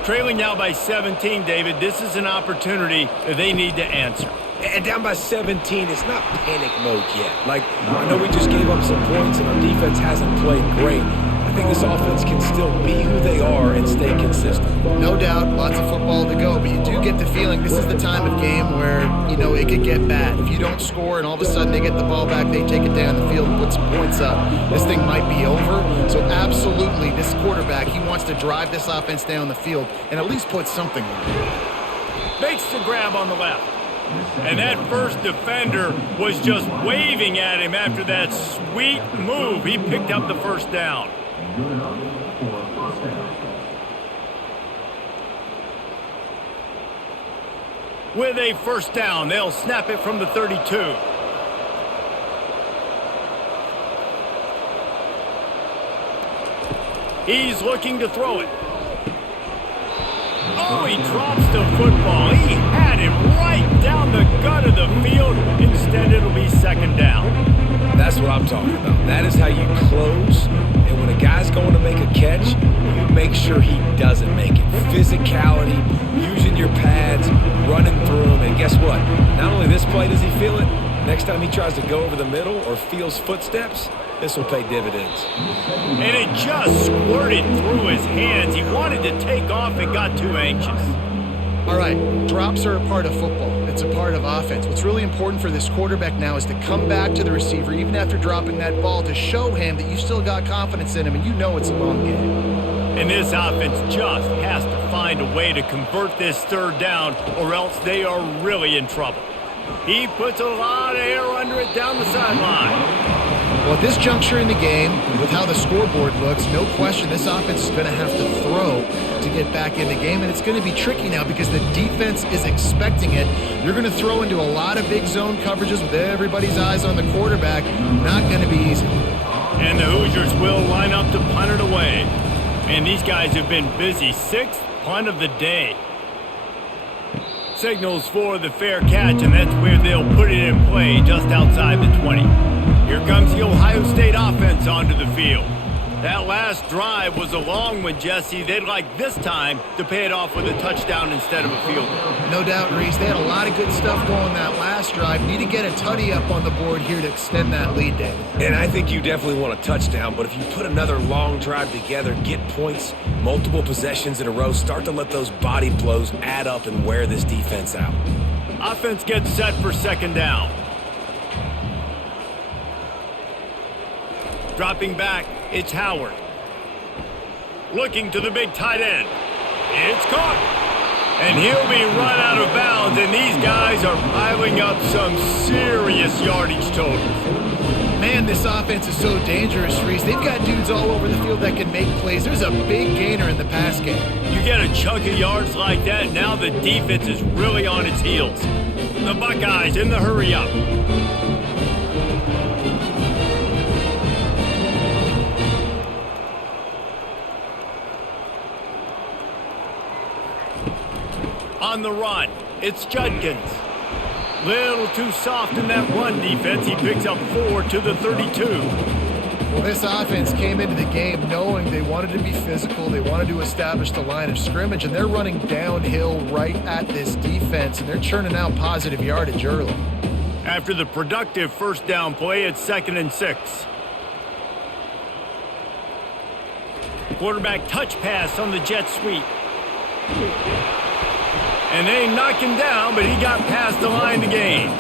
Trailing now by 17, David. This is an opportunity that they need to answer. And down by 17, it's not panic mode yet. Like, I know we just gave up some points and our defense hasn't played great. I think this offense can still be who they are and stay consistent. No doubt, lots of football to go, but you do get the feeling this is the time of game where, you know, it could get bad. If you don't score and all of a sudden they get the ball back, they take it down the field and put some points up, this thing might be over. So absolutely, this quarterback, he wants to drive this offense down the field and at least put something on it. Makes the grab on the left. And that first defender was just waving at him after that sweet move. He picked up the 1st down. With a 1st down, they'll snap it from the 32. He's looking to throw it. Oh, he drops the football. He had him right down the gut of the field. Instead, it'll be 2nd down. That's what I'm talking about. That is how you close. And when a guy's going to make a catch, you make sure he doesn't make it. Physicality, using your pads, running through them. And guess what? Not only this play does he feel it, next time he tries to go over the middle or feels footsteps, this will pay dividends. And it just squirted through his hands. He wanted to take off and got too anxious. All right, drops are a part of football. It's a part of offense. What's really important for this quarterback now is to come back to the receiver, even after dropping that ball, to show him that you still got confidence in him and you know it's a long game. And this offense just has to find a way to convert this 3rd down or else they are really in trouble. He puts a lot of air under it down the sideline. Well, at this juncture in the game, with how the scoreboard looks, no question this offense is going to have to throw to get back in the game, and it's going to be tricky now because the defense is expecting it. You're going to throw into a lot of big zone coverages with everybody's eyes on the quarterback. Not going to be easy. And the Hoosiers will line up to punt it away. And these guys have been busy. 6th punt of the day. Signals for the fair catch, and that's where they'll put it in play, just outside the 20. Here comes the Ohio State offense onto the field. That last drive was a long one, Jesse. They'd like this time to pay it off with a touchdown instead of a field goal. No doubt, Reese. They had a lot of good stuff going that last drive. Need to get a tutty up on the board here to extend that lead, David. And I think you definitely want a touchdown, but if you put another long drive together, get points, multiple possessions in a row, start to let those body blows add up and wear this defense out. Offense gets set for second down. Dropping back, it's Howard. Looking to the big tight end. It's caught. And he'll be run out of bounds, and these guys are piling up some serious yardage totals. Man, this offense is so dangerous, Reese. They've got dudes all over the field that can make plays. There's a big gainer in the pass game. You get a chunk of yards like that, now the defense is really on its heels. The Buckeyes in the hurry-up. On the run, it's Judkins. Little too soft in that run defense. He picks up 4 to the 32. Well, this offense came into the game knowing they wanted to be physical. They wanted to establish the line of scrimmage, and they're running downhill right at this defense, and they're churning out positive yardage early. After the productive first down play, it's 2nd and 6. Quarterback touch pass on the jet sweep. And they knock him down, but he got past the line to gain.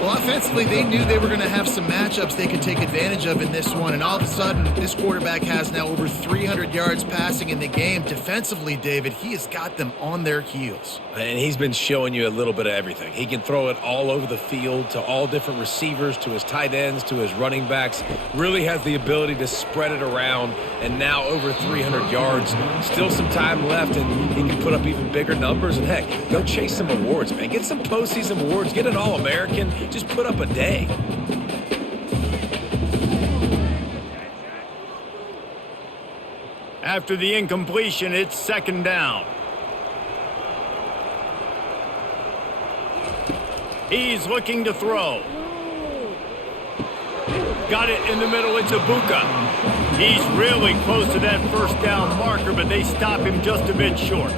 Well, offensively, they knew they were going to have some matchups they could take advantage of in this one, and all of a sudden, this quarterback has now over 300 yards passing in the game. Defensively, David, he has got them on their heels. And he's been showing you a little bit of everything. He can throw it all over the field to all different receivers, to his tight ends, to his running backs. Really has the ability to spread it around, and now over 300 yards. Still some time left, and he can put up even bigger numbers. And heck, go chase some awards, man. Get some postseason awards. Get an All-American. Just put up a day. After the incompletion, it's 2nd down. He's looking to throw. Got it in the middle. It's Ibuka. He's really close to that first down marker, but they stop him just a bit short.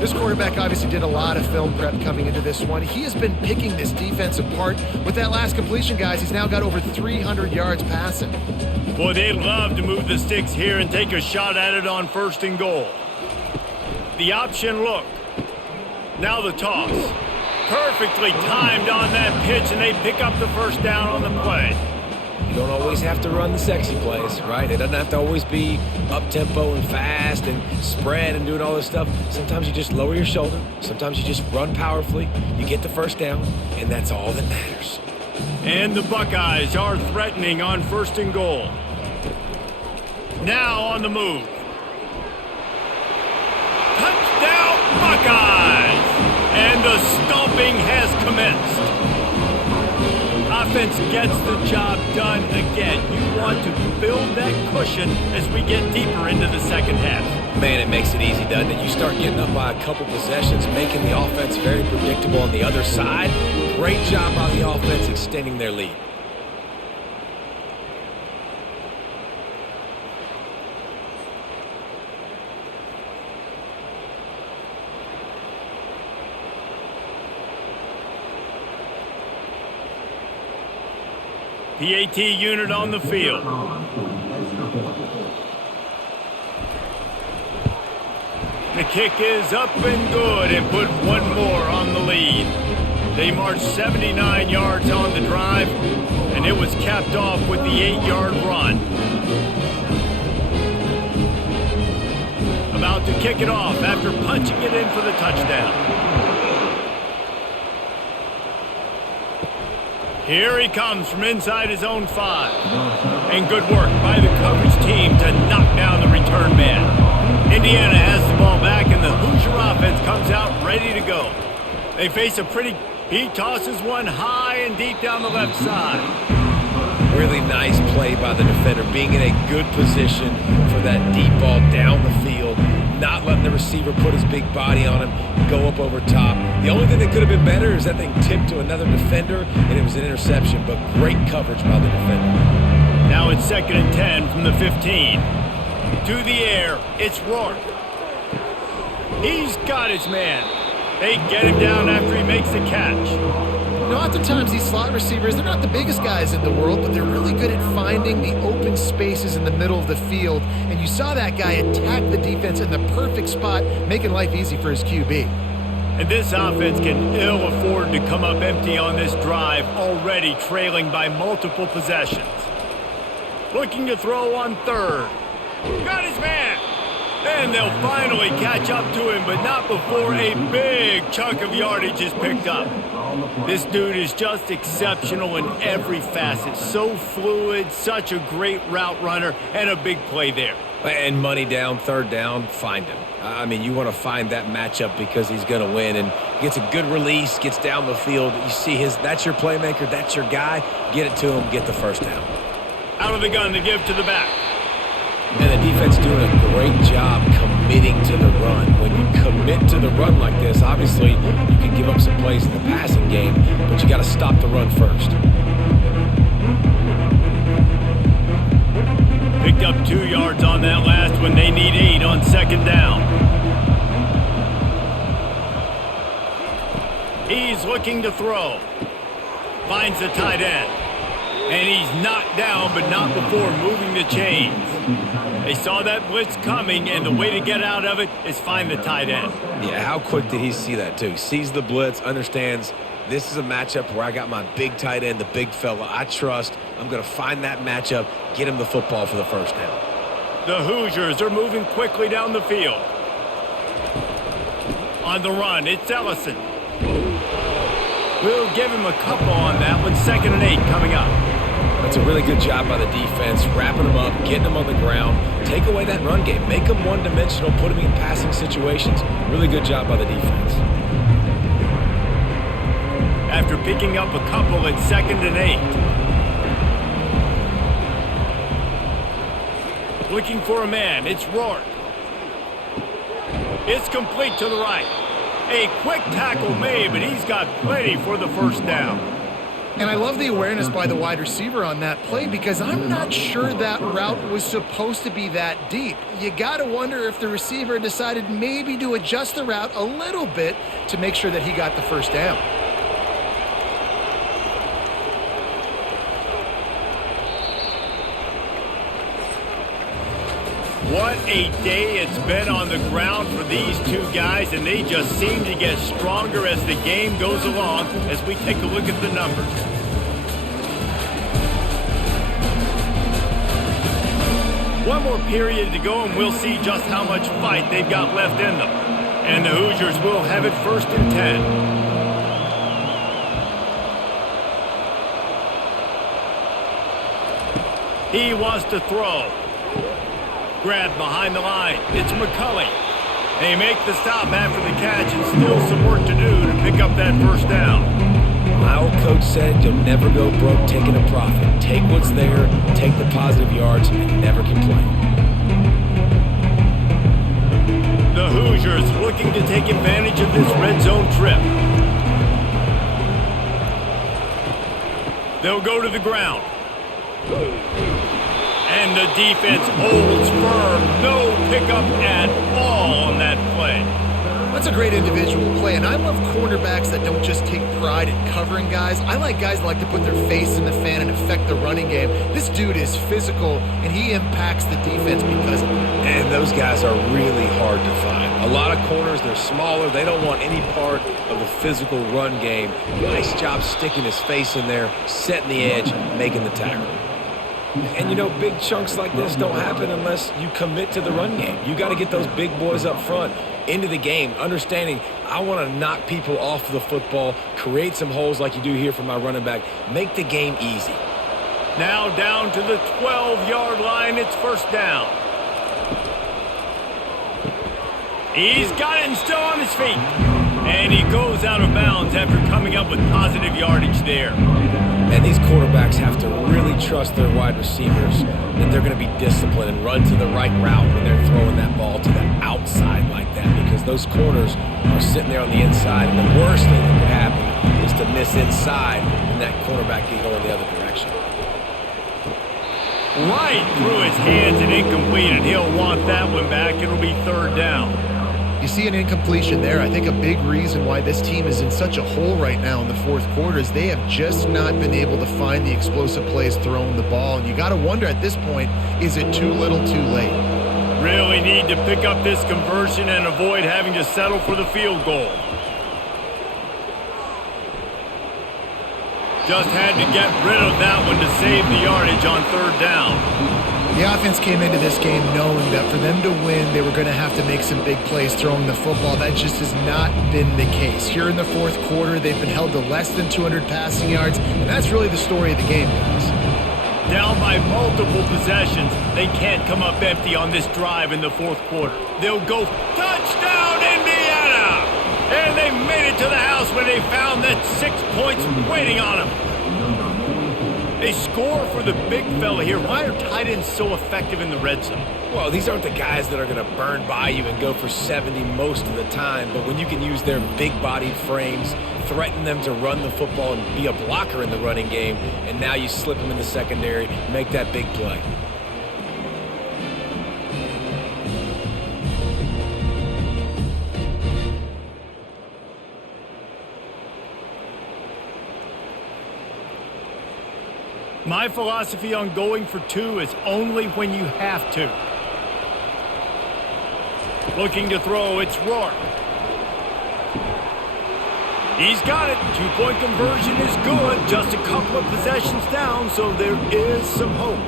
This quarterback obviously did a lot of film prep coming into this one. He has been picking this defense apart. With that last completion, guys, he's now got over 300 yards passing. Boy, they'd love to move the sticks here and take a shot at it on 1st and goal. The option look. Now the toss. Perfectly timed on that pitch, and they pick up the first down on the play. You don't always have to run the sexy plays, right? It doesn't have to always be up-tempo and fast and spread and doing all this stuff. Sometimes you just lower your shoulder. Sometimes you just run powerfully. You get the first down, and that's all that matters. And the Buckeyes are threatening on 1st and goal. Now on the move. Touchdown, Buckeyes! And the stomping has commenced. Offense gets the job done again. You want to build that cushion as we get deeper into the second half. Man, it makes it easy, doesn't it? You start getting up by a couple possessions, making the offense very predictable on the other side. Great job by the offense extending their lead. PAT unit on the field. The kick is up and good and put one more on the lead. They marched 79 yards on the drive, and it was capped off with the 8-yard run. About to kick it off after punching it in for the touchdown. Here he comes from inside his own 5. And good work by the coverage team to knock down the return man. Indiana has the ball back, and the Hoosier offense comes out ready to go. They face a pretty... He tosses one high and deep down the left side. Really nice play by the defender, being in a good position for that deep ball down the field. not letting the receiver put his big body on him, go up over top. The only thing that could have been better is that thing tipped to another defender, and it was an interception, but great coverage by the defender. Now it's 2nd and 10 from the 15. To the air, it's Rourke. He's got his man. They get him down after he makes the catch. You know, oftentimes these slot receivers, they're not the biggest guys in the world, but they're really good at finding the open spaces in the middle of the field. And you saw that guy attack the defense in the perfect spot, making life easy for his QB. And this offense can ill afford to come up empty on this drive, already trailing by multiple possessions. Looking to throw on 3rd. Got his man. And they'll finally catch up to him, but not before a big chunk of yardage is picked up. This dude is just exceptional in every facet. So fluid, such a great route runner, and a big play there. And money down, 3rd down, find him. I mean, you want to find that matchup because he's going to win, and gets a good release, gets down the field. You see that's your playmaker, that's your guy. Get it to him, get the 1st down. Out of the gun to give to the back. And the defense doing a great job committing to the run. When you commit to the run like this, obviously you can give up some plays in the passing game, but you got to stop the run first. Picked up 2 yards on that last one. They need 8 on 2nd down. He's looking to throw. Finds the tight end. And he's knocked down, but not before moving the chains. They saw that blitz coming, and the way to get out of it is find the tight end. Yeah, how quick did he see that, too? Sees the blitz, understands this is a matchup where I got my big tight end, the big fella I trust. I'm going to find that matchup, get him the football for the 1st down. The Hoosiers are moving quickly down the field. On the run, it's Ellison. We'll give him a couple on that one. 2nd and 8 coming up. That's a really good job by the defense, wrapping them up, getting them on the ground. Take away that run game. Make them one-dimensional, put them in passing situations. Really good job by the defense. After picking up a couple, it's 2nd and 8. Looking for a man, it's Rourke. It's complete to the right. A quick tackle made, but he's got plenty for the 1st down. And I love the awareness by the wide receiver on that play because I'm not sure that route was supposed to be that deep. You got to wonder if the receiver decided maybe to adjust the route a little bit to make sure that he got the 1st down. What a day it's been on the ground for these 2 guys, and they just seem to get stronger as the game goes along as we take a look at the numbers. One more period to go, and we'll see just how much fight they've got left in them. And the Hoosiers will have it 1st and 10. He wants to throw. Grabbed behind the line. It's McCulley. They make the stop after the catch, and still some work to do to pick up that 1st down. My old coach said you'll never go broke taking a profit. Take what's there, take the positive yards, and never complain. The Hoosiers looking to take advantage of this red zone trip. They'll go to the ground. And the defense holds firm. No pickup at all on that play. That's a great individual play, and I love cornerbacks that don't just take pride in covering guys. I like guys that like to put their face in the fan and affect the running game. This dude is physical, and he impacts the defense because of it. And those guys are really hard to find. A lot of corners, they're smaller. They don't want any part of the physical run game. Nice job sticking his face in there, setting the edge, making the tackle. And, you know, big chunks like this don't happen unless you commit to the run game. You got to get those big boys up front into the game, understanding I want to knock people off the football, create some holes like you do here for my running back, make the game easy. Now down to the 12-yard line. It's 1st down. He's got it and still on his feet. And he goes out of bounds after coming up with positive yardage there. And these quarterbacks have to really trust their wide receivers that they're going to be disciplined and run to the right route when they're throwing that ball to the outside like that, because those corners are sitting there on the inside, and the worst thing that could happen is to miss inside and that cornerback can go in the other direction. Right through his hands and incomplete, and he'll want that one back. It'll be third down. You see an incompletion there. I think a big reason why this team is in such a hole right now in the fourth quarter is they have just not been able to find the explosive plays throwing the ball. And you got to wonder at this point, is it too little too late? Really need to pick up this conversion and avoid having to settle for the field goal. Just had to get rid of that one to save the yardage on third down. The offense came into this game knowing that for them to win, they were going to have to make some big plays throwing the football. That just has not been the case. Here in the fourth quarter, they've been held to less than 200 passing yards, and that's really the story of the game, guys. Down by multiple possessions, they can't come up empty on this drive in the fourth quarter. They'll go touchdown, Indiana! And they made it to the house when they found that 6 points waiting on them. They score for the big fella here. Why are tight ends so effective in the red zone? Well, these aren't the guys that are going to burn by you and go for 70 most of the time, but when you can use their big-bodied frames, threaten them to run the football and be a blocker in the running game, and now you slip them in the secondary, make that big play. My philosophy on going for two is only when you have to. Looking to throw, it's Rourke. He's got it. Two-point conversion is good. Just a couple of possessions down, so there is some hope.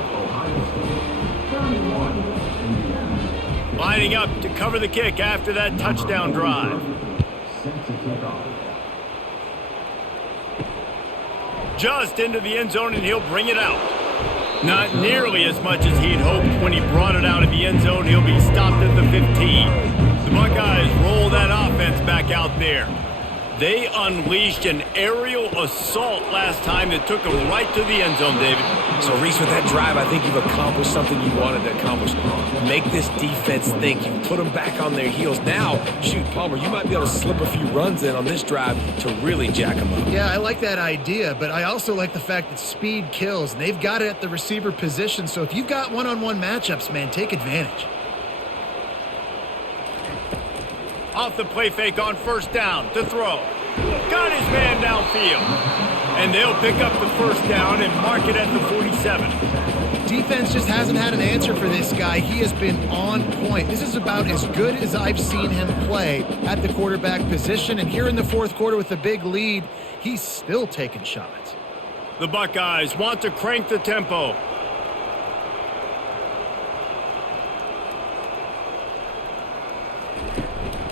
Lining up to cover the kick after that touchdown drive. Just into the end zone, and he'll bring it out. Not nearly as much as he'd hoped when he brought it out of the end zone. He'll be stopped at the 15. The Buckeyes roll that offense back out there. They unleashed an aerial assault last time that took them right to the end zone, David. So, Reese, with that drive, I think you've accomplished something you wanted to accomplish. Make this defense think. You put them back on their heels. Now, shoot, Palmer, you might be able to slip a few runs in on this drive to really jack them up. Yeah, I like that idea, but I also like the fact that speed kills, and they've got it at the receiver position. So if you've got one-on-one matchups, man, take advantage. Off the play fake on first down to throw. Got his man downfield. And they'll pick up the first down and mark it at the 47. Defense just hasn't had an answer for this guy. He has been on point. This is about as good as I've seen him play at the quarterback position. And here in the fourth quarter with a big lead, he's still taking shots. The Buckeyes want to crank the tempo.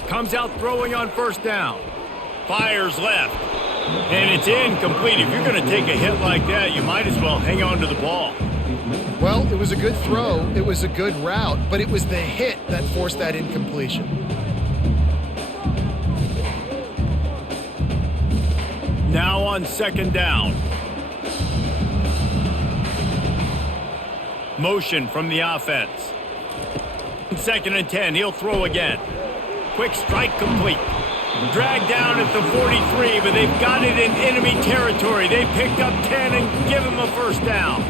Comes out throwing on first down. Fires left. And it's incomplete. If you're going to take a hit like that, you might as well hang on to the ball. Well, it was a good throw. It was a good route, but it was the hit that forced that incompletion. Now on second down. Motion from the offense. Second and 10. He'll throw again. Quick strike complete. Dragged down at the 43, but they've got it in enemy territory. They picked up 10 and give him a first down.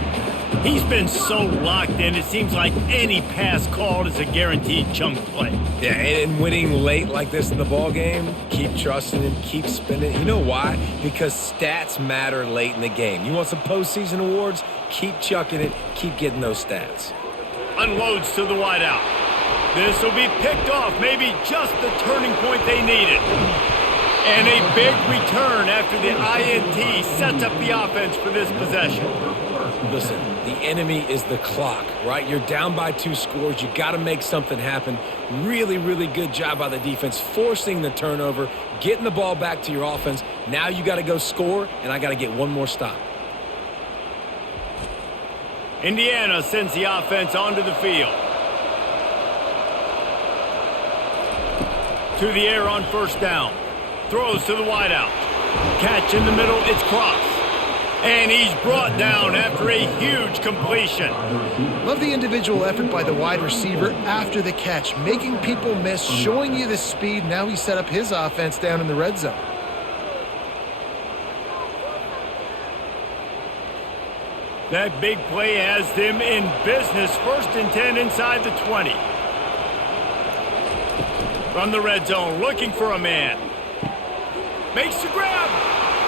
He's been so locked in, it seems like any pass called is a guaranteed chunk play. Yeah, and winning late like this in the ball game, keep trusting him, keep spinning. You know why? Because stats matter late in the game. You want some postseason awards? Keep chucking it, keep getting those stats. Unloads to the wideout. This will be picked off, maybe just the turning point they needed. And a big return after the INT sets up the offense for this possession. Listen, the enemy is the clock, right? You're down by 2 scores. You got to make something happen. Really, really good job by the defense, forcing the turnover, getting the ball back to your offense. Now you got to go score, and I got to get one more stop. Indiana sends the offense onto the field. To the air on first down. Throws to the wideout. Catch in the middle, it's crossed. And he's brought down after a huge completion. Love the individual effort by the wide receiver after the catch, making people miss, showing you the speed. Now he set up his offense down in the red zone. That big play has them in business. 1st and 10 inside the 20. From the red zone, looking for a man. Makes the grab.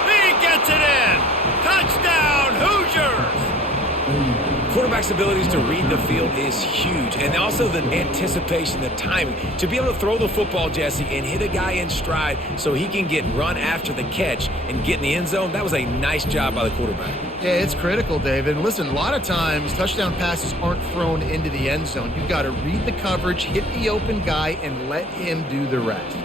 He gets it in. Touchdown, Hoosiers! Quarterback's abilities to read the field is huge, and also the anticipation, the timing. To be able to throw the football, Jesse, and hit a guy in stride so he can get run after the catch and get in the end zone, that was a nice job by the quarterback. Yeah, it's critical, David. Listen, a lot of times touchdown passes aren't thrown into the end zone. You've got to read the coverage, hit the open guy, and let him do the rest.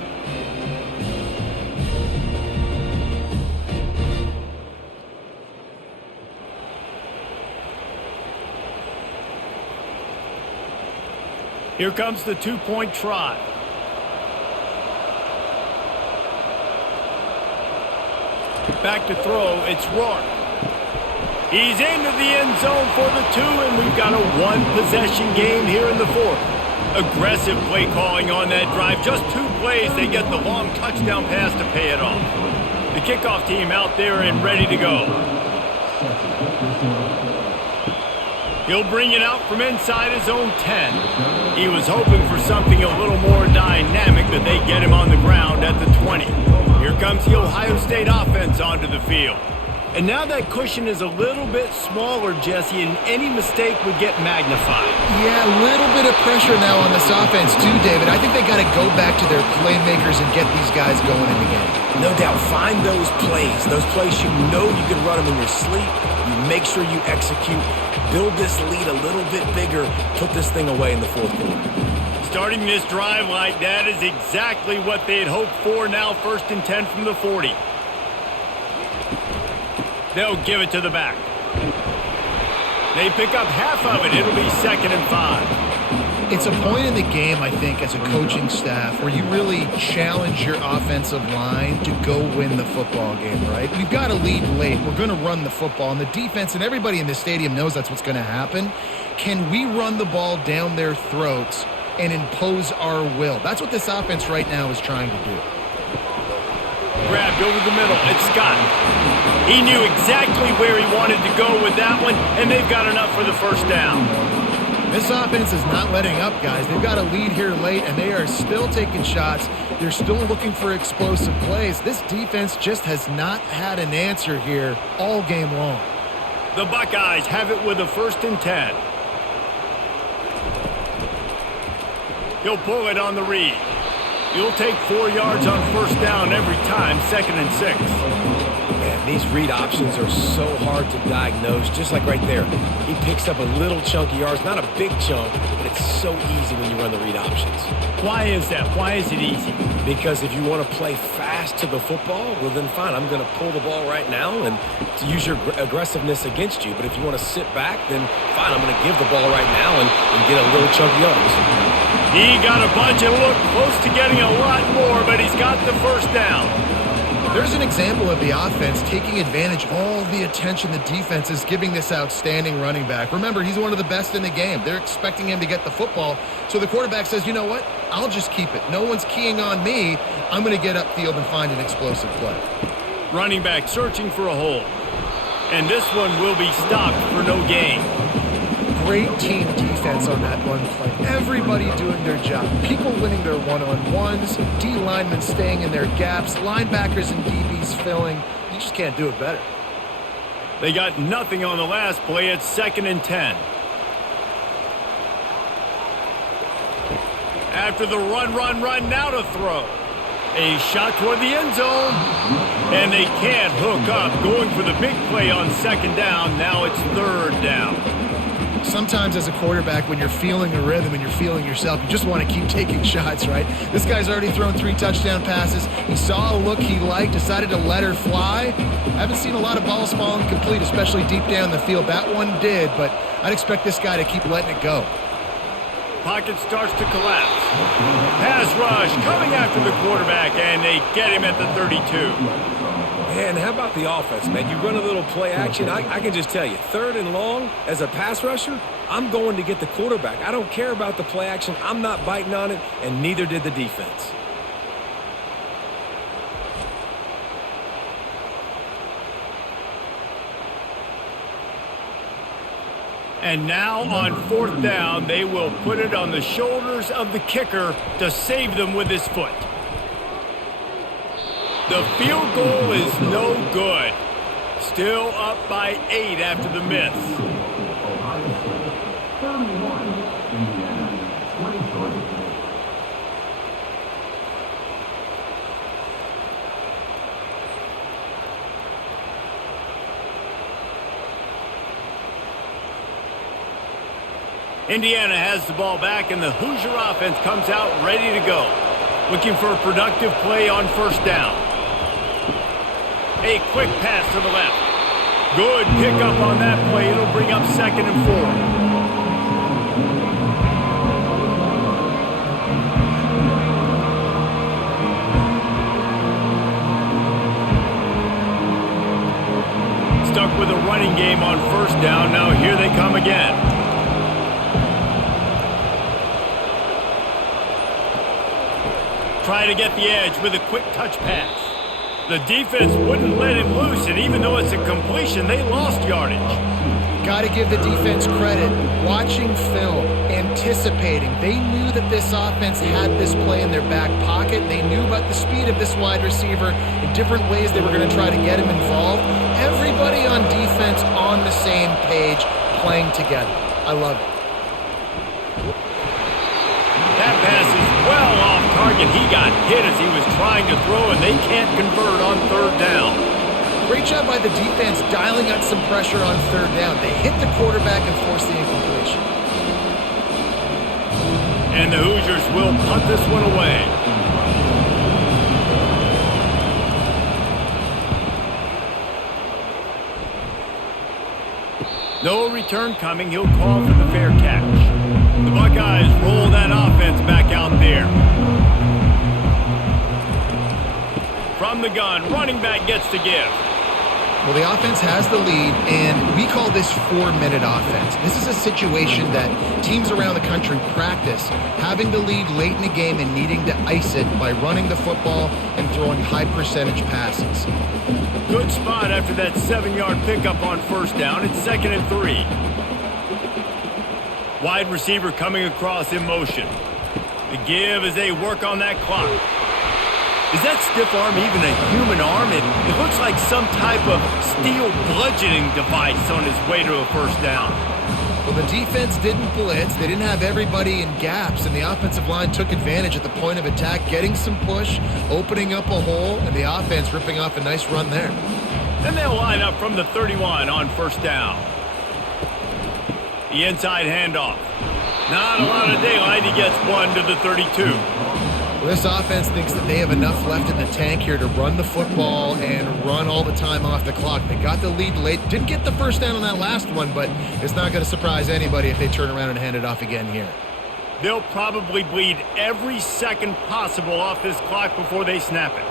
Here comes the 2-point try. Back to throw, it's Rourke. He's into the end zone for the 2, and we've got a 1-possession game here in the 4th. Aggressive play calling on that drive. Just 2 plays, they get the long touchdown pass to pay it off. The kickoff team out there and ready to go. He'll bring it out from inside his own 10. He was hoping for something a little more dynamic, but they get him on the ground at the 20. Here comes the Ohio State offense onto the field. And now that cushion is a little bit smaller, Jesse, and any mistake would get magnified. Yeah, a little bit of pressure now on this offense too, David. I think they got to go back to their playmakers and get these guys going in the game. No doubt. Find those plays you know you can run them in your sleep. You make sure you execute. Build this lead a little bit bigger. Put this thing away in the 4th quarter. Starting this drive like that is exactly what they had hoped for. Now 1st and 10 from the 40. They'll give it to the back. They pick up half of it. It'll be 2nd and 5. It's a point in the game, I think, as a coaching staff where you really challenge your offensive line to go win the football game, right? We've got to lead late. We're going to run the football, and the defense and everybody in the stadium knows that's what's going to happen. Can we run the ball down their throats and impose our will? That's what this offense right now is trying to do. Grabbed over the middle. It's Scott. He knew exactly where he wanted to go with that one, and they've got enough for the 1st down. This offense is not letting up, guys. They've got a lead here late, and they are still taking shots. They're still looking for explosive plays. This defense just has not had an answer here all game long. The Buckeyes have it with a 1st and 10. He'll pull it on the read. He'll take 4 yards on 1st down every time, 2nd and 6. Man, these read options are so hard to diagnose, just like right there. He picks up a little chunk of yards, not a big chunk, but it's so easy when you run the read options. Why is that? Why is it easy? Because if you want to play fast to the football, well then fine, I'm going to pull the ball right now and to use your aggressiveness against you. But if you want to sit back, then fine, I'm going to give the ball right now and get a little chunk of yards. He got a bunch and looked close to getting a lot more, but he's got the 1st down. There's an example of the offense taking advantage of all the attention the defense is giving this outstanding running back. Remember, he's one of the best in the game. They're expecting him to get the football. So the quarterback says, you know what? I'll just keep it. No one's keying on me. I'm going to get upfield and find an explosive play. Running back searching for a hole. And this one will be stopped for no gain. Great team defense on that one play. Everybody doing their job. People winning their one-on-ones. D linemen staying in their gaps. Linebackers and DBs filling. You just can't do it better. They got nothing on the last play. It's 2nd and 10. After the run, now to throw. A shot toward the end zone. And they can't hook up. Going for the big play on 2nd down. Now it's 3rd down. Sometimes as a quarterback, when you're feeling a rhythm and you're feeling yourself, you just want to keep taking shots, right? This guy's already thrown 3 touchdown passes. He saw a look he liked, decided to let her fly. I haven't seen a lot of balls falling complete, especially deep down the field. That one did, but I'd expect this guy to keep letting it go. pocket starts to collapse. Pass rush coming after the quarterback, and they get him at the 32. Man, how about the offense, man? You run a little play action. I can just tell you, 3rd and long, as a pass rusher, I'm going to get the quarterback. I don't care about the play action. I'm not biting on it, and neither did the defense. And now on 4th down, they will put it on the shoulders of the kicker to save them with his foot. The field goal is no good. Still up by 8 after the miss. Indiana has the ball back, and the Hoosier offense comes out ready to go. Looking for a productive play on 1st down. A quick pass to the left. Good pickup on that play. It'll bring up 2nd and 4. Stuck with a running game on 1st down. Now here they come again. Try to get the edge with a quick touch pass. The defense wouldn't let him loose, and even though it's a completion, they lost yardage. Got to give the defense credit. Watching film, anticipating. They knew that this offense had this play in their back pocket. They knew about the speed of this wide receiver in different ways they were going to try to get him involved. Everybody on defense on the same page, playing together. I love it. That pass is well off target. He got hit as he was trying to throw, and they can't convert on 3rd down. Great job by the defense dialing up some pressure on 3rd down. They hit the quarterback and forced the incompletion. And the Hoosiers will punt this one away. No return coming. He'll call for the fair catch. The Buckeyes roll that offense back out there. From the gun, running back gets to give. Well, the offense has the lead, and we call this 4-minute offense. This is a situation that teams around the country practice, having the lead late in the game and needing to ice it by running the football and throwing high-percentage passes. Good spot after that 7-yard pickup on 1st down. It's 2nd and 3. Wide receiver coming across in motion. The give as they work on that clock. Is that stiff arm even a human arm? It looks like some type of steel bludgeoning device on his way to a 1st down. Well, the defense didn't blitz. They didn't have everybody in gaps, and the offensive line took advantage at the point of attack, getting some push, opening up a hole, and the offense ripping off a nice run there. Then they'll line up from the 31 on 1st down. The inside handoff. Not a lot of daylight. He gets one to the 32. Well, this offense thinks that they have enough left in the tank here to run the football and run all the time off the clock. They got the lead late. Didn't get the 1st down on that last one, but it's not going to surprise anybody if they turn around and hand it off again here. They'll probably bleed every second possible off this clock before they snap it.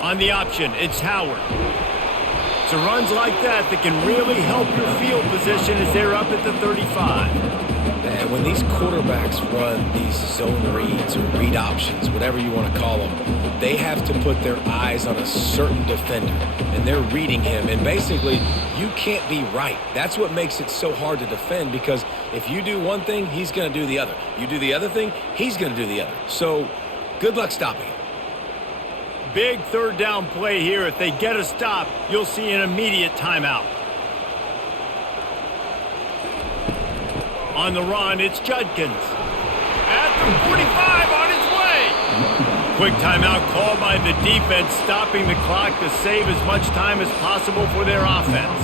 On the option, it's Howard. So runs like that can really help your field position as they're up at the 35. And when these quarterbacks run these zone reads or read options, whatever you want to call them, they have to put their eyes on a certain defender, and they're reading him. And basically, you can't be right. That's what makes it so hard to defend, because if you do one thing, he's going to do the other. You do the other thing, he's going to do the other. So good luck stopping it. Big 3rd down play here. If they get a stop, you'll see an immediate timeout. On the run, it's Judkins. At the 45, on his way. Quick timeout called by the defense, stopping the clock to save as much time as possible for their offense.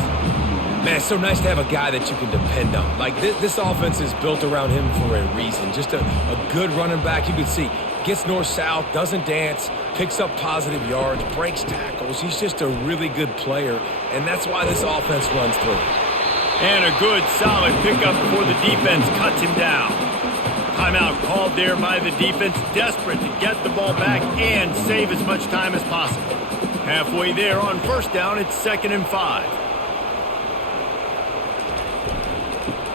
Man, it's so nice to have a guy that you can depend on. Like, this offense is built around him for a reason. Just a good running back. You can see, gets north-south, doesn't dance, picks up positive yards, breaks tackles. He's just a really good player, and that's why this offense runs through. And a good, solid pickup before the defense cuts him down. Timeout called there by the defense, desperate to get the ball back and save as much time as possible. Halfway there on first down, it's 2nd and 5.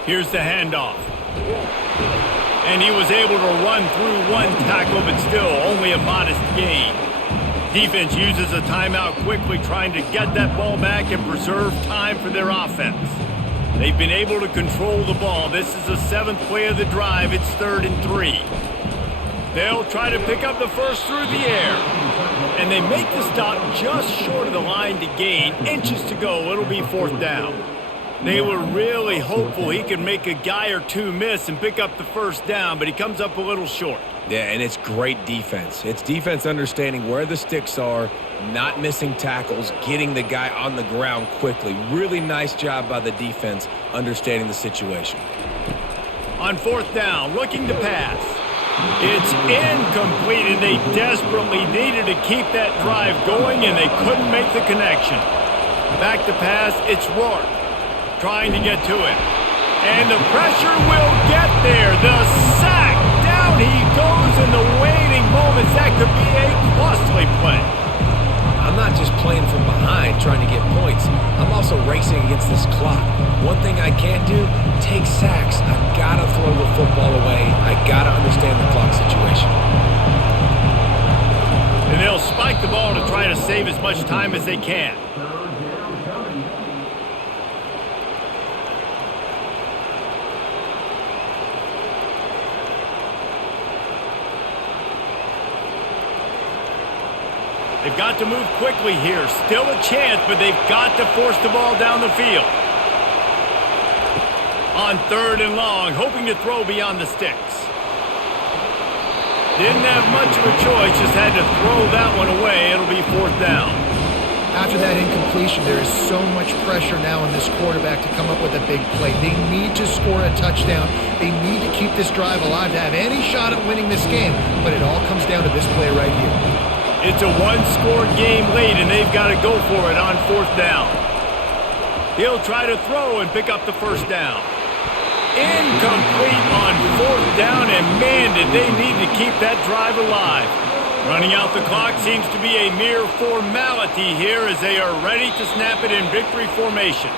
Here's the handoff. And he was able to run through one tackle, but still only a modest gain. Defense uses a timeout quickly, trying to get that ball back and preserve time for their offense. They've been able to control the ball. This is the 7th play of the drive. It's 3rd and 3. They'll try to pick up the first through the air. And they make the stop just short of the line to gain. Inches to go. It'll be 4th down. They were really hopeful he could make a guy or two miss and pick up the first down, but he comes up a little short. Yeah, and it's great defense. It's defense understanding where the sticks are, not missing tackles, getting the guy on the ground quickly. Really nice job by the defense understanding the situation. On 4th down, looking to pass. It's incomplete, and they desperately needed to keep that drive going, and they couldn't make the connection. Back to pass, it's Rourke trying to get to it. And the pressure will get there. The sack. Down he goes in the waning moments. That could be a costly play. I'm not just playing from behind trying to get points. I'm also racing against this clock. One thing I can't do, take sacks. I've got to throw the football away. I got to understand the clock situation. And they'll spike the ball to try to save as much time as they can. They've got to move quickly here. Still a chance, but they've got to force the ball down the field. On 3rd and long, hoping to throw beyond the sticks. Didn't have much of a choice, just had to throw that one away. It'll be 4th down. After that incompletion, there is so much pressure now on this quarterback to come up with a big play. They need to score a touchdown. They need to keep this drive alive to have any shot at winning this game, but it all comes down to this play right here. It's a one-score game late, and they've got to go for it on 4th down. He'll try to throw and pick up the first down. Incomplete on 4th down, and man, did they need to keep that drive alive. Running out the clock seems to be a mere formality here as they are ready to snap it in victory formation.